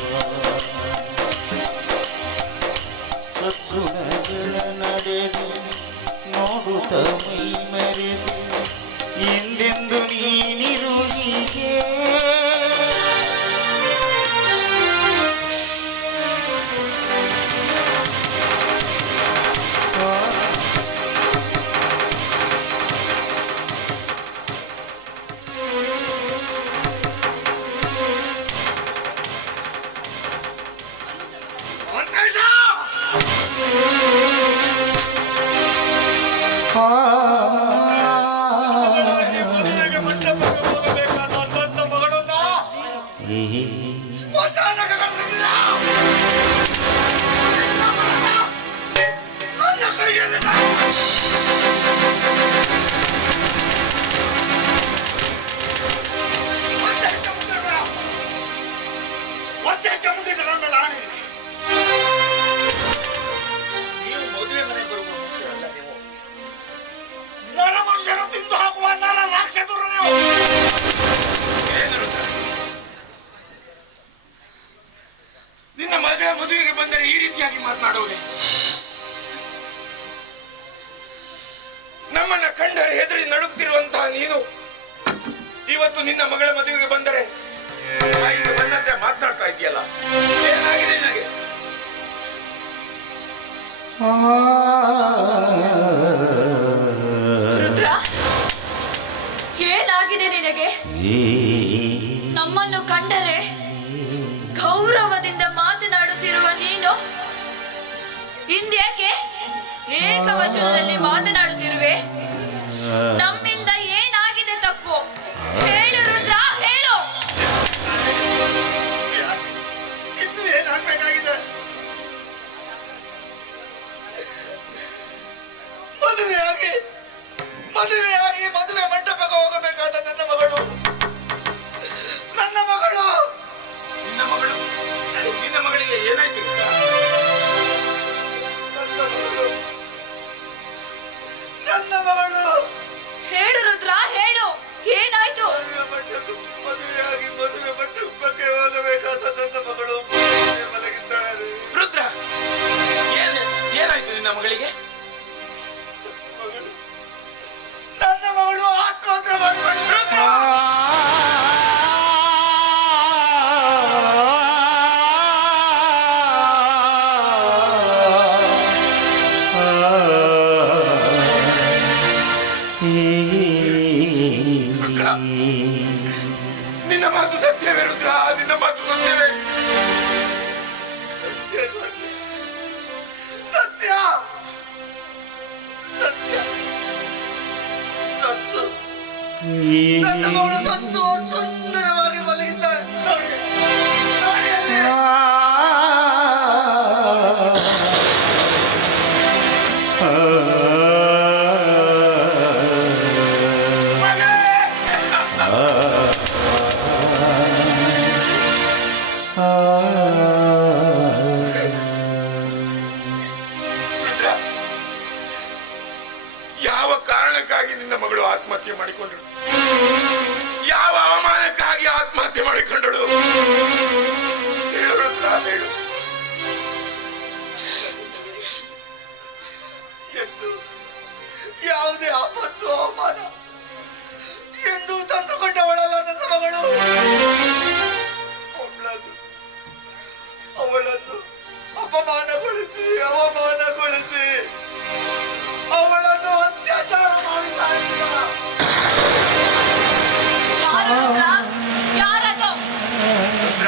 ಸಸುರಗಳ ನಡೆದು ನೋಡುತ್ತ ಮೈ ಮರೆದು ಎಂದೆಂದು ನೀನಿರು ಹೀಗೆ. ನಿನ್ನ ಮಗಳ ಮದುವೆಗೆ ಬಂದರೆ ಈ ರೀತಿಯಾಗಿ ಮಾತನಾಡುವುದೇ? ನಮ್ಮನ್ನ ಕಂಡರೆ ಹೆದರಿ ನಡುಗುತ್ತಿರುವಂತಹ ನೀನು ಇವತ್ತು ನಿನ್ನ ಮಗಳ ಮದುವೆಗೆ ಬಂದರೆ ಬಾಯಿಗೆ ಬಂದಂತೆ ಮಾತನಾಡ್ತಾ ಇದೆಯಲ್ಲ, ಏನಾಗಿದೆ ನಿನಗೆ? ರುದ್ರ, ಏನಾಗಿದೆ ನಿನಗೆ? ನಮ್ಮನ್ನು ಕಂಡರೆ ಗೌರವದಿಂದ ಮಾತನಾಡುತ್ತಿರುವ ನೀನು ಇಂದ್ಯಾಕೆ ಏಕವಚನದಲ್ಲಿ ಮಾತನಾಡುತ್ತಿರುವೆ? ನಮ್ಮಿಂದ ಏನಾಗಿದೆ ತಪ್ಪು? ಹೇಳು ರುದ್ರ, ಹೇಳು. ಇನ್ನು ಏನಾಗ್ಬೇಕಾಗಿದೆ? ಮದುವೆಯಾಗಿ ಮದುವೆ ಮಂಟಪಕ್ಕೆ ಹೋಗಬೇಕಾದ ನನ್ನ ಮಗಳು ನಿನ್ನ ಮಗಳಿಗೆ ಏನಾಯ್ತು? ನನ್ನ ಮಗಳು ಹೇಳು ರುದ್ರ, ಹೇಳು, ಏನಾಯ್ತು? ಮದುವೆಯಾಗಿ ಮದುವೆ ಮಂಟಪಕ್ಕೆ ಹೋಗಬೇಕಾದ ನನ್ನ ಮಗಳು ಮಲಗಿದ್ದಾಳೆ. ರುದ್ರ, ಏನಾಯ್ತು ನಿನ್ನ ಮಗಳಿಗೆ? ನನ್ನ ಮಗಳು ಆತ್ಮಹತ್ಯೆ ಮಾಡಿಕೊಂಡು ನಿನ್ನ ಮಾತು ಸತ್ಯವೇ ರುದ್ರ? ನಿನ್ನ ಮಾತು ಸತ್ಯವೇ? ಸತ್ಯ ಸತ್ಯ ಸತ್ತು ನನ್ನ ಮಗಳು ಸತ್ತು ಸುಂದರವಾಗಿ ಮಲಗಿದ್ದಾಳೆ. ನೋಡಿ ನೋಡಿ ಅಲ್ಲಿ. ರುದ್ರ, ಯಾವ ಕಾರಣಕ್ಕಾಗಿ ನಿನ್ನ ಮಗಳು ಆತ್ಮಹತ್ಯೆ ಮಾಡಿಕೊಂಡಳು? ಯಾವ ಅವಮಾನಕ್ಕಾಗಿ ಆತ್ಮಹತ್ಯೆ ಮಾಡಿಕೊಂಡಳು? ಹೇಳು ರುದ್ರ, ಹೇಳು. ಎಂದು ಯಾವುದೇ ಆಪತ್ತು ಅವಮಾನ ಎಂದು ತಂದುಕೊಂಡವಳಲ್ಲ ನನ್ನ ಮಗಳು. ಅವಳನ್ನು ಅಪಮಾನಗೊಳಿಸಿ ಅವಳನ್ನು ಅತ್ಯಾಚಾರ ಮಾಡಿ ಸಾಯಿಸಿದ. ಯಾರು ರುದ್ರ? ಯಾರದು? ರುದ್ರ,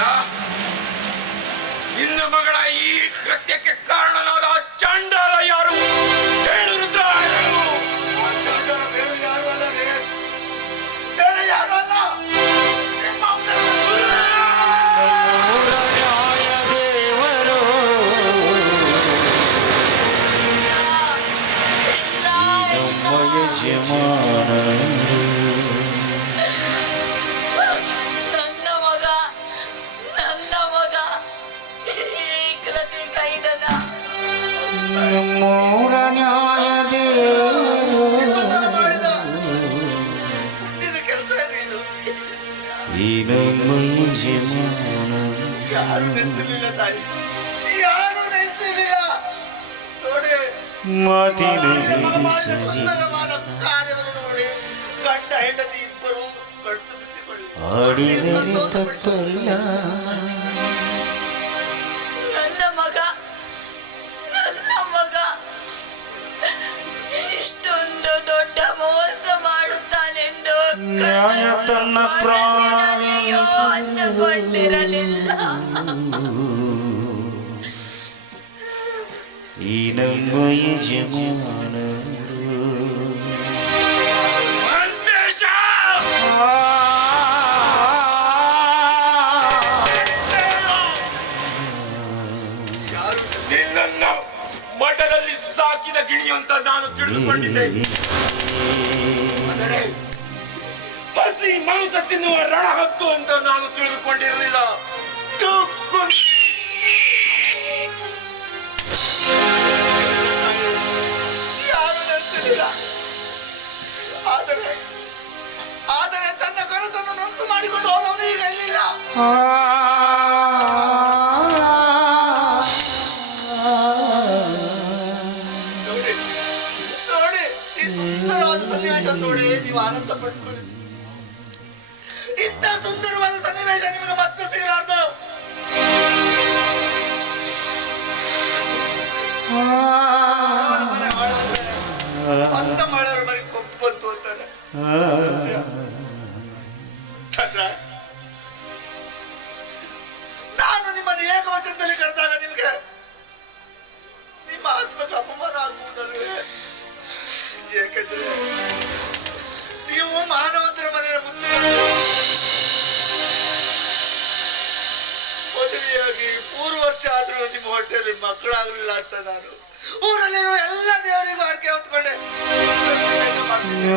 ನಿನ್ನ ಮಗಳ ಈ ಕೃತ್ಯಕ್ಕೆ ಕಾರಣನಾದ ಚಂಡಾಲ ಯಾರು? ಹೇಳು ರುದ್ರ, ಹೇಳು. ಆ ಚಂಡಾಲ ಬೇರೆ ಯಾರು ಅಲ್ಲ ರೇ, ಬೇರೆ ಯಾರು ಅಲ್ಲ, ನಿಮ್ಮ ನ್ಯಾಯ ದೇವರು ನಮ್ಮ ಯಜಮಾನ. ನನ್ನ ಮಗ ಈ ಕೃತಿ ಕೈದನ. ನಮ್ಮೂರ ನ್ಯಾಯ ದೇವರು ಮಾಡಿದ ಪುಣ್ಯದ ಕೆಲಸ ಏನು ಇದು? ಈ ನಮ್ಮ ಯಜಮಾನ. ಯಾರು ನೆನೆಸಲಿಲ್ಲ ತಾಯಿ, ಯಾರು ನೆನೆಸಲಿಲ್ಲ. ನೋಡಿ ಮಾತಿನ ಮಗ ಮಾಡಿದ ಸುಂದರವಾದ ಕಾರ್ಯವನ್ನು ನೋಡಿ ಗಂಡ ಹೆಂಡತಿ ಇಬ್ಬರು ಕಣ್ತುಂಬಿಸಿಕೊಳ್ಳಿ. ಆಡಿದರೆ ತಪ್ಪಲ್ಲ. ನನ್ನ ಮಗ ಇಷ್ಟೊಂದು ದೊಡ್ಡ ಮೋಸ ಮಾಡುತ್ತಾನೆಂದು ನ್ಯಾಯ ತನ್ನ ಪ್ರಾಣವೆಂದು ಅಂದುಕೊಂಡಿರಲಿಲ್ಲ. ಈ ನಮ್ಮ ಯಜಮಾನ. ಮಂತೇಶ! ನಿನ್ನನ್ನ ಮಠದಲ್ಲಿ ಸಾಕಿದ ಗಿಣಿ ಅಂತ ನಾನು ತಿಳಿದುಕೊಂಡಿದ್ದೆ. ಆದರೆ ಹಸಿ ಮಾಂಸ ತಿನ್ನುವ ರಣ ಹಕ್ಕು ಅಂತ ನಾನು ತಿಳಿದುಕೊಂಡಿರಲಿಲ್ಲ. ಯಾರು ನೆನೆಸಲಿಲ್ಲ. ಆದರೆ ತನ್ನ ಕನಸನ್ನು ನನಸು ಮಾಡಿಕೊಂಡು ಹೋದವನು ಈಗ ಇಲ್ಲಿಲ್ಲ. ಆನಂದ ಪಟ್ಕೊಳ್ಳಿ. ಇಂಥ ಸುಂದರವಾದ ಸನ್ನಿವೇಶ ನಿಮಗೆ ಮತ್ತೆ ಸಿಗಲಾರ್ದು. ಮನೆ ಹಾಳಾದ್ರೆ ಅಂತ ಮಾಡೋರು ಬರೀ ಕೊಪ್ಪು ಬಂತು ಅಂತಾರೆ. ಚಂದ್ರ, ನಾನು ನಿಮ್ಮನ್ನು ಏಕವಚನದಲ್ಲಿ ಕರೆದಾಗ ನಿಮ್ಗೆ ನಿಮ್ಮ ಆತ್ಮಕ್ಕೆ ಅಪಮಾನ ಆಗುವುದಲ್ವೇ? ಏಕೆಂದ್ರೆ ನೀವು ಮಾನವಂತರ ಮನೆಯ ಮುತ್ತುಗಳು. ಮದುವೆಯಾಗಿ 3 ವರ್ಷ ಆದ್ರೂ ನಿಮ್ಮ ಹೊಟ್ಟೆಯಲ್ಲಿ ಮಕ್ಕಳಾಗಲಿಲ್ಲ ಅಂತ ನಾನು ಊರಲ್ಲಿರುವ ಎಲ್ಲ ದೇವರಿಗೂ ಹರಕೆ ಹೊತ್ಕೊಂಡೆ ಮಾಡ್ತೀನಿ.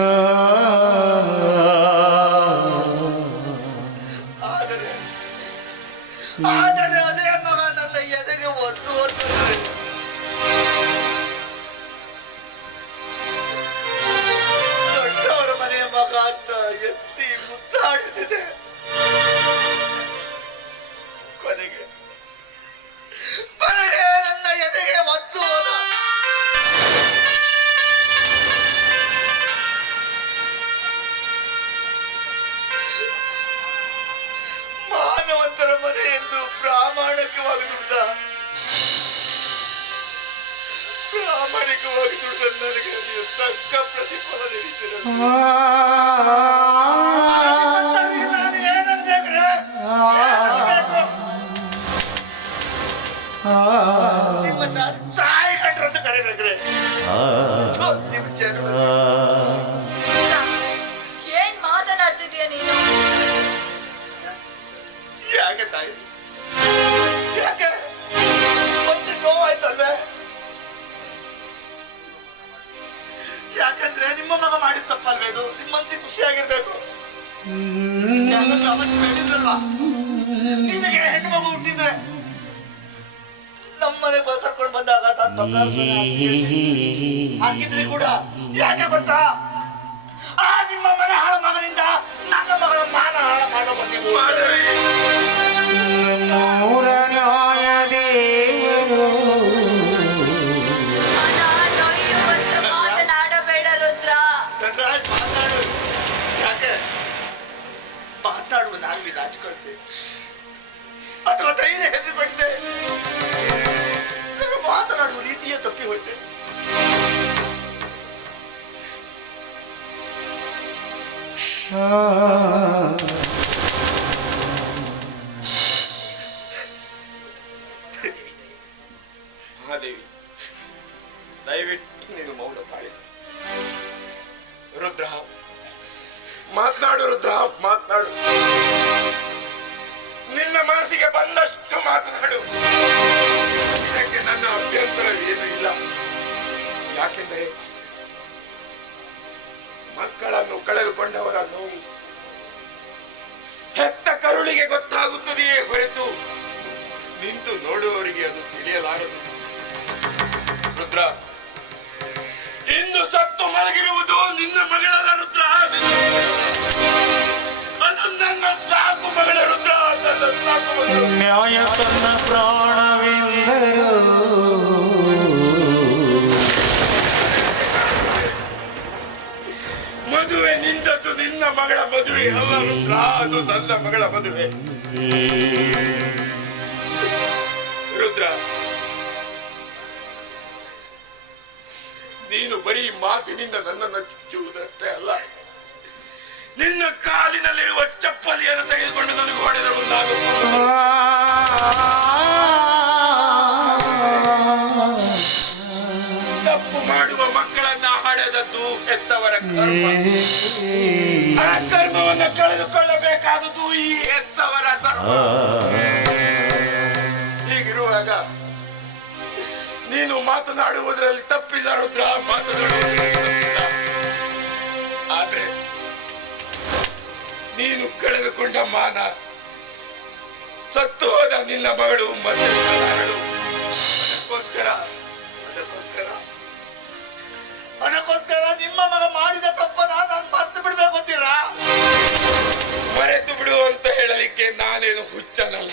ಆದರೆ ಅದೇ ಮಗ ನನ್ನ ಎದೆಗೆ ಒದ್ದು ಹೋಗ್ತಾರೆ. ದೊಡ್ಡವರ ಮನೆಯ ಮಗ ಅಂತ ಎತ್ತಿ ಮುತ್ತಾಡಿಸಿದೆ. ಕೊನೆಗೆ ನನ್ನ ಎದೆಗೆ ಒದ್ದು ಹೋದ. ಮಾನವಂತರ ಮನೆ ಎಂದು ಪ್ರಾಮಾಣಿಕವಾಗಿ ದುಡ್ದ ನನಗೆ ನೀವು ತಕ್ಕ ಪ್ರತಿಫಲ ನೀಡಿದ್ದೀರ. ನಾನು ಏನನ್ಬೇಕ್ರೆ? ನಿಮ್ಮನ್ನ ತಾಯಿ ಕಟ್ರಂತ ಕರಿಬೇಕ್ರೆ. ನಿಮ್ ಜನ ಏನ್ ಮಾತನಾಡ್ತಿದ್ಯಾ ನೀನು? ಯಾಕೆ ತಾಯಿ, ಯಾಕೆ ಮನ್ಸಿಗೆ ನೋವಾಯ್ತಲ್ವೇ? ಯಾಕಂದ್ರೆ ನಿಮ್ಮ ಮಗ ಮಾಡಿದ ತಪ್ಪಲ್ವೇ ಇದು? ನಿಮ್ಮ ಮನ್ಸಿಗೆ ಖುಷಿಯಾಗಿರ್ಬೇಕು. ಅವತ್ತು ಹೇಳಿದ್ರಲ್ವಾ, ನಿನಗೆ ಹೆಣ್ಣು ಮಗು ಹುಟ್ಟಿದ್ರೆ ನಮ್ಮನೆ ಕರ್ಕೊಂಡು ಬಂದಾಗ ಹಾಕಿದ್ರಿ ಕೂಡ. ಯಾಕೆ ಗೊತ್ತಾ? ಆ ನಿಮ್ಮ ಮನೆ ಹಾಳ ಮಗನಿಂದ ನನ್ನ ಮಗಳ ಮಾನ ಹಾಳ ಮಾಡೋ ಬಂದಿದ್ದು. ಮೂರ ನ್ಯಾಯ ದೇವರು ಮಾತನಾಡಬೇಡ ರುದ್ರ. ಮಾತಾಡು. ಯಾಕೆ ಮಾತಾಡುವ ನಾಲ್ವಿ ನಾಚಿಕೊಳ್ತೆ ಅಥವಾ ಧೈರ್ಯ ಹೆದರಿಕೊಳ್ತೆ? ಮಾತನಾಡುವ ರೀತಿಯೇ ತಪ್ಪಿ ಹೋಯ್ತೆ. ಮಹಾದೇವಿ, ದಯವಿಟ್ಟು ನೀನು ಮೌನ ತಾಳಿ. ರುದ್ರ, ಮಾತನಾಡು. ರುದ್ರ, ಮಾತನಾಡು. ನಿನ್ನ ಮನಸ್ಸಿಗೆ ಬಂದಷ್ಟು ಮಾತನಾಡು. ಇದಕ್ಕೆ ನನ್ನ ಅಭ್ಯಂತರವೇನು ಇಲ್ಲ. ಯಾಕೆಂದರೆ ಮಕ್ಕಳನ್ನು ಕಳೆದುಕೊಂಡವರ ನೋವು ಹೆತ್ತ ಕರುಳಿಗೆ ಗೊತ್ತಾಗುತ್ತದೆಯೇ ಹೊರತು ನಿಂತು ನೋಡುವವರಿಗೆ ಅದು ತಿಳಿಯಲಾರದು. ರುದ್ರ, ಇಂದು ಸತ್ತು ಮಲಗಿರುವುದು ನಿನ್ನ ಮಗಳಲ್ಲ ರುದ್ರ, ಅದು ನನ್ನ ಸಾಕು ಮಗಳ ರುದ್ರ, ನನ್ನ ಸಾಕು ಮಗಳು. ನ್ಯಾಯ ತನ್ನ ಪ್ರಾಣವೆಂದರು ಮದುವೆ ನಿಂತದ್ದು ನಿನ್ನ ಮಗಳ ಮದುವೆ ಅಲ್ಲ ರುದ್ರ, ಅದು ನನ್ನ ಮಗಳ ಮದುವೆ. ರುದ್ರ, ನೀನು ಬರೀ ಮಾತಿನಿಂದ ನನ್ನನ್ನು ಚುಚ್ಚುವುದಷ್ಟೇ ಅಲ್ಲ, ನಿನ್ನ ಕಾಲಿನಲ್ಲಿರುವ ಚಪ್ಪಲಿಯನ್ನು ತೆಗೆದುಕೊಂಡು ನನಗೆ ಹೊಡೆದರು. ನಾನು ತಪ್ಪು ಮಾಡುವ ಮಕ್ಕಳನ್ನ ಹಡೆದದ್ದು ಹೆತ್ತವರ ಕರ್ಮ. ಆ ಕರ್ಮವನ್ನು ಕಳೆದುಕೊಳ್ಳಬೇಕಾದದ್ದು ಈ ಹೆತ್ತವರ ಧರ್ಮ. ಹೀಗಿರುವಾಗ ನೀನು ಮಾತನಾಡುವುದರಲ್ಲಿ ತಪ್ಪಿಲ್ಲ ರುದ್ರ, ಮಾತನಾಡುವುದರಲ್ಲಿ ತಪ್ಪಿಲ್ಲ. ಆದ್ರೆ ನೀನು ಕಳೆದುಕೊಂಡ ಮಾನ, ಸತ್ತು ಹೋದ ನಿನ್ನ ಮಗಳು ಮತ್ತೆ ಅದಕ್ಕೋಸ್ಕರ ನಿಮ್ಮ ಮಗ ಮಾಡಿದ ತಪ್ಪನ್ನ ನಾನು ಮರ್ತು ಬಿಡ್ಬೇಕು ಅಂತೀರಾ? ಮರೆತು ಬಿಡು ಅಂತ ಹೇಳಲಿಕ್ಕೆ ನಾನೇನು ಹುಚ್ಚನಲ್ಲ.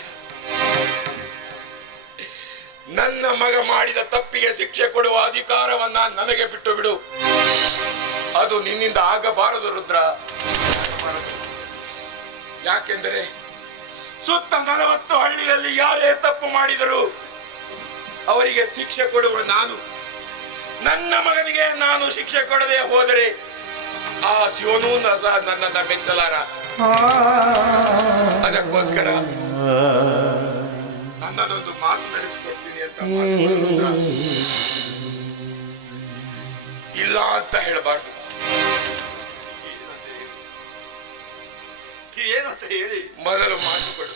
ನನ್ನ ಮಗ ಮಾಡಿದ ತಪ್ಪಿಗೆ ಶಿಕ್ಷೆ ಕೊಡುವ ಅಧಿಕಾರವನ್ನ ನನಗೆ ಬಿಟ್ಟು ಬಿಡು. ಅದು ನಿನ್ನಿಂದ ಆಗಬಾರದು ರುದ್ರ. ಯಾಕೆಂದರೆ ಸುತ್ತ 40 ಹಳ್ಳಿಯಲ್ಲಿ ಯಾರೇ ತಪ್ಪು ಮಾಡಿದರು ಅವರಿಗೆ ಶಿಕ್ಷೆ ಕೊಡುವ ನಾನು. ನನ್ನ ಮಗನಿಗೆ ನಾನು ಶಿಕ್ಷೆ ಕೊಡದೆ ಹೋದರೆ ಆ ಶಿವನೂ ನನ್ನನ್ನ ಮೆಚ್ಚಲಾರ. ಅದಕ್ಕೋಸ್ಕರ ನನ್ನದೊಂದು ಮಾತು ನಡೆಸಿಕೊಡ್ತೀನಿ ಅಂತ ಇಲ್ಲ ಅಂತ ಹೇಳಬಾರ್ದು. ಏನು ಅಂತ ಹೇಳಿ ಮೊದಲು ಮಾತು ಕೊಡು.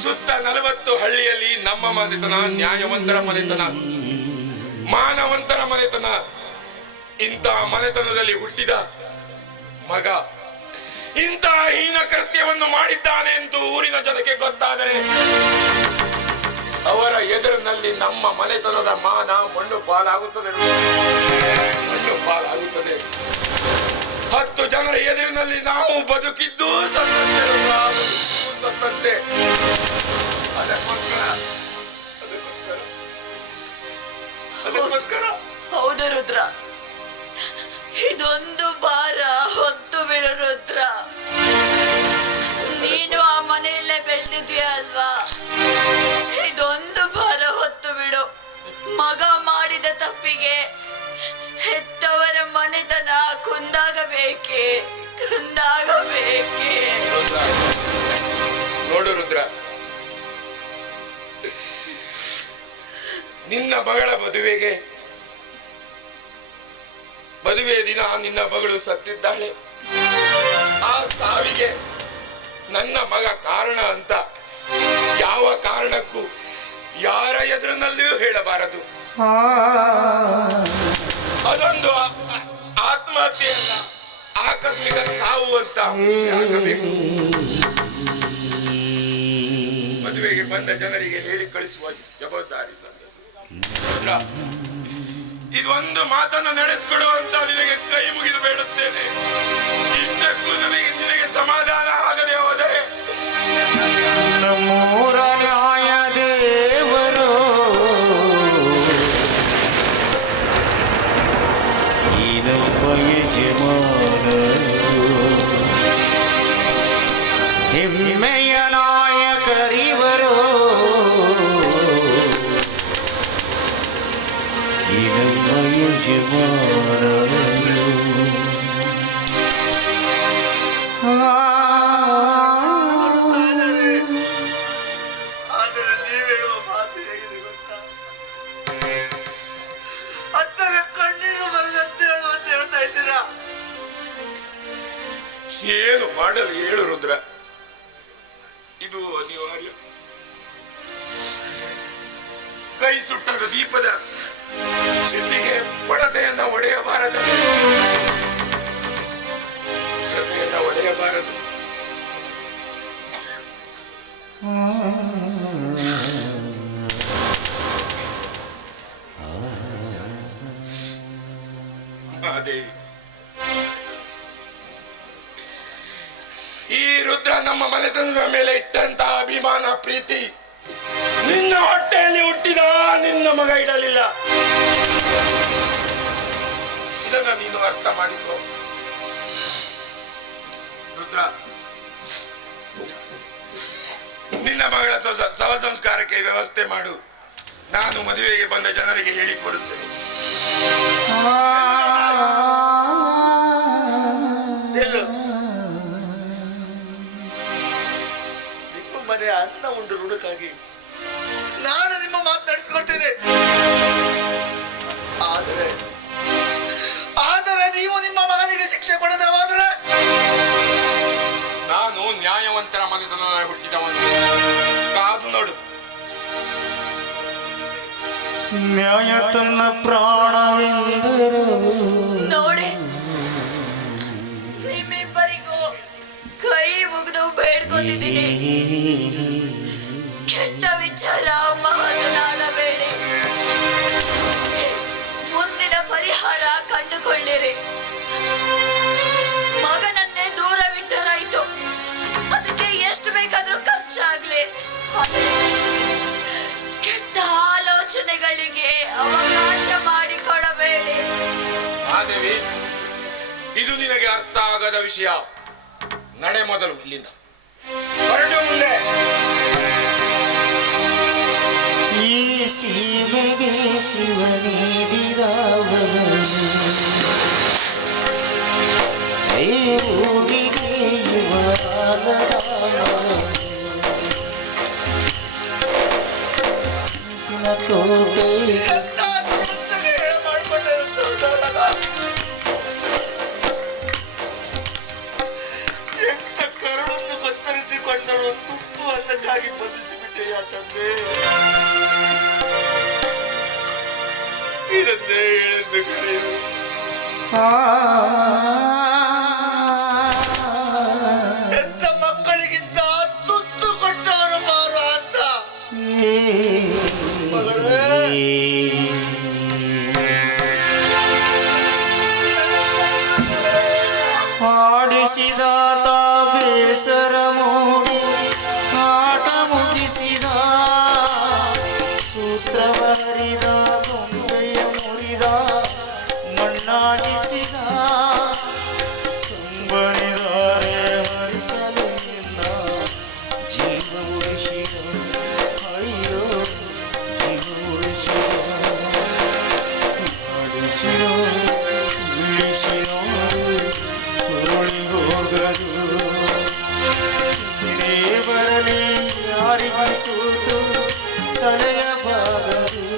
ಸುತ್ತ 40 ಹಳ್ಳಿಯಲ್ಲಿ ನಮ್ಮ ಮನೆತನ, ನ್ಯಾಯವಂತರ ಮನೆತನ, ಮಾನವಂತರ ಮನೆತನ. ಇಂಥ ಮನೆತನದಲ್ಲಿ ಹುಟ್ಟಿದ ಮಗ ಇಂಥ ಹೀನ ಕೃತ್ಯವನ್ನು ಮಾಡಿದ್ದಾನೆ ಎಂದು ಊರಿನ ಜನಕ್ಕೆ ಗೊತ್ತಾದರೆ ಅವರ ಎದುರಿನಲ್ಲಿ ನಮ್ಮ ಮನೆತನದ ಮಾನ ಮಣ್ಣು ಪಾಲಾಗುತ್ತದೆ. 10 ಜನರ ಎದುರಿನಲ್ಲಿ ನಾವು ಬದುಕಿದ್ದು ಸತ್ತಂತೆ ರುದ್ರ, ಬದುಕಿದ್ದು ಸತ್ತಂತೆ. ಅದಕ್ಕೋಸ್ಕರ ಹೌದು ರುದ್ರ, ಇದೊಂದು ಭಾರ ಹೊತ್ತು ಬಿಡು ರುದ್ರ. ನೀನು ಆ ಮನೆಯಲ್ಲೇ ಬೆಳೆದಿದ್ಯಾ ಅಲ್ವಾ, ಇದೊಂದು ಭಾರ ಹೊತ್ತು ಬಿಡು. ಮಗ ಮಾಡಿದ ತಪ್ಪಿಗೆ ಹೆತ್ತವರ ಮನೆತನ ಕುಂದಾಗಬೇಕೆ. ನೋಡು ರುದ್ರ, ನಿನ್ನ ಮಗಳ ಮದುವೆ ದಿನ ನಿನ್ನ ಮಗಳು ಸತ್ತಿದ್ದಾಳೆ. ಆ ಸಾವಿಗೆ ನನ್ನ ಮಗ ಕಾರಣ ಅಂತ ಯಾವ ಕಾರಣಕ್ಕೂ ಯಾರ ಎದುರಿನಲ್ಲಿಯೂ ಹೇಳಬಾರದು. ಅದೊಂದು ಆತ್ಮಹತ್ಯೆಯಲ್ಲ, ಆಕಸ್ಮಿಕ ಸಾವು ಅಂತ ಆಗಬೇಕು. ಮದುವೆಗೆ ಬಂದ ಜನರಿಗೆ ಹೇಳಿ ಕಳಿಸುವ ಜವಾಬ್ದಾರಿ ನನ್ನದು. ಇದೊಂದು ಮಾತನ್ನು ನಡೆಸಿಕೊಡು ಅಂತ ನಿನಗೆ ಕೈ ಮುಗಿದು ಬೇಡುತ್ತೇನೆ. ಇಷ್ಟಕ್ಕೂ ನಿನಗೆ ಸಮಾಧಾನ ಆಗದೆ ಹೋದರೆ ನಮ್ಮೂರ ನ್ಯಾಯ ದೇವರು ಈ ನಮ್ಮ ಯಜಮಾನರು ಹೆಮ್ಮೆಯ ನಾಯಕರಿವರು ಈ ನಮ್ಮ ಯಜಮಾನರು. ಆದರೆ ನೀವು ಹೇಳುವ ಮಾತು ಹೇಗಿದೆ ಗೊತ್ತಾ? ಅತ್ತರ ಕಣ್ಣೀರು ಬರದಂತೆ ಹೇಳುವಂತ ಹೇಳ್ತಾ ಇದ್ದೀರಾ. ಏನು ಮಾಡಲು ಹೇಳು ರುದ್ರ, ಇದು ಅನಿವಾರ್ಯ. ಕೈ ಸುಟ್ಟದ ದೀಪದ ಸಿದ್ಧಿಗೆ ಪಡದೆಯನ್ನ ಒಡೆಯಬಾರದು. ದೇವಿ, ಈ ರುದ್ರ ನಮ್ಮ ಮನೆತನದ ಮೇಲೆ ಇಟ್ಟಂತ ಅಭಿಮಾನ, ಪ್ರೀತಿ ನಿನ್ನ ಹೊಟ್ಟೆಯಲ್ಲಿ ಹುಟ್ಟಿದ ನಿನ್ನ ಮಗ ಇಡಲಿಲ್ಲ. ಇದನ್ನ ನೀನು ಅರ್ಥ ಮಾಡಿಕೋ ರುದ್ರ. ನಿನ್ನ ಮಗಳ ಶವ ಸಂಸ್ಕಾರಕ್ಕೆ ವ್ಯವಸ್ಥೆ ಮಾಡು. ನಾನು ಮದುವೆಗೆ ಬಂದ ಜನರಿಗೆ ಹೇಳಿ ಕೊಡುತ್ತೇನೆ. ನಿಮ್ಮ ಮನೆ ಅನ್ನ ಉಂಡು ಋಣಕ್ಕಾಗಿ ನಾನು ನಿಮ್ಮ ಮಾತು ನಡೆಸಿಕೊಡ್ತೇನೆ. ಆದರೆ ನೀವು ನಿಮ್ಮ ಮಗನಿಗೆ ಶಿಕ್ಷೆ ಕೊಡದೆ ಹೋದ್ರೆ ನಾನು ನ್ಯಾಯವಂತರ ಮನೆತನ ಹುಟ್ಟಿದವನು. ಕಾದು ನೋಡು. ನ್ಯಾಯ ತನ್ನ ಪ್ರಾಣವೆಂದರು ನೋಡಿ, ನಿಮ್ಮಿಬ್ಬರಿಗೂ ಕೈ ಮುಗಿದು ಬೇಡ್ಕೋತಿದ್ದೀನಿ. ಕೆಟ್ಟ ವಿಚಾರ ಮಾತನಾಡಬೇಡಿ. ಮುಂದಿನ ಪರಿಹಾರ ಕಂಡುಕೊಳ್ಳಿರಿ. ಮಗನನ್ನೇ ದೂರ ಬಿಟ್ಟರಾಯ್ತು, ಅದಕ್ಕೆ ಎಷ್ಟು ಬೇಕಾದ್ರೂ ಖರ್ಚು ಮಕ್ಕಳಿಗೆ ಅವಕಾಶ ಮಾಡಿಕೊಡಬೇಡಿ. ಮಾದೇವಿ, ಇದು ನಿನಗೆ ಅರ್ಥ ಆಗದ ವಿಷಯ. ನಡೆ ಮೊದಲು ಇಲ್ಲಿಂದ ಹೊರಟು ಮುಂದೆ. ಈ ಸೀಮೆಗೆ ಶಿವ ನೀಡಿದವನು ಈ ಊರಿಗೆ ಯುವರಾದ ಕೋಟೆ ಎಂತ ಕರುಳನ್ನು ಕತ್ತರಿಸಿಕೊಂಡರು ತುತ್ತು ಅನ್ನಕ್ಕಾಗಿ ಬಂಧಿಸಿಬಿಟ್ಟೆಯ ತಂದೆ. ಇದನ್ನೇ ಹೇಳಬೇಕಾರೆ ಎಂತ ಮಕ್ಕಳಿಗಿಂತ ತುತ್ತು ಕೊಟ್ಟವರು ಮಾರು ಅಂತ. ಆಡಿಸಿದಾತ ಬೇಸರ ಮೂಡಿ ಆಟ ಮುಗಿಸಿದ ಸೂತ್ರವರಿದ ಗೊಂಬೆಯ ಮುರಿದ ಮಣ್ಣಾಗಿಸಿದ ತುಂಬನಿದಾರೆ ಹರಿಸಲು ನಿನ್ನ ಜೀವ ಉಳಿಸಿದ ಅಯ್ಯೋ ಜೀವ ಉಳಿಸಿದ ಆಡಿಸಿದ ಉಳಿಸಿದ ಹೋಗದು ನೀನೇ ಬರಲಿ ಯಾರಿಗೂ ಸೂತು ತಲೆಯ ಬಾಗದು.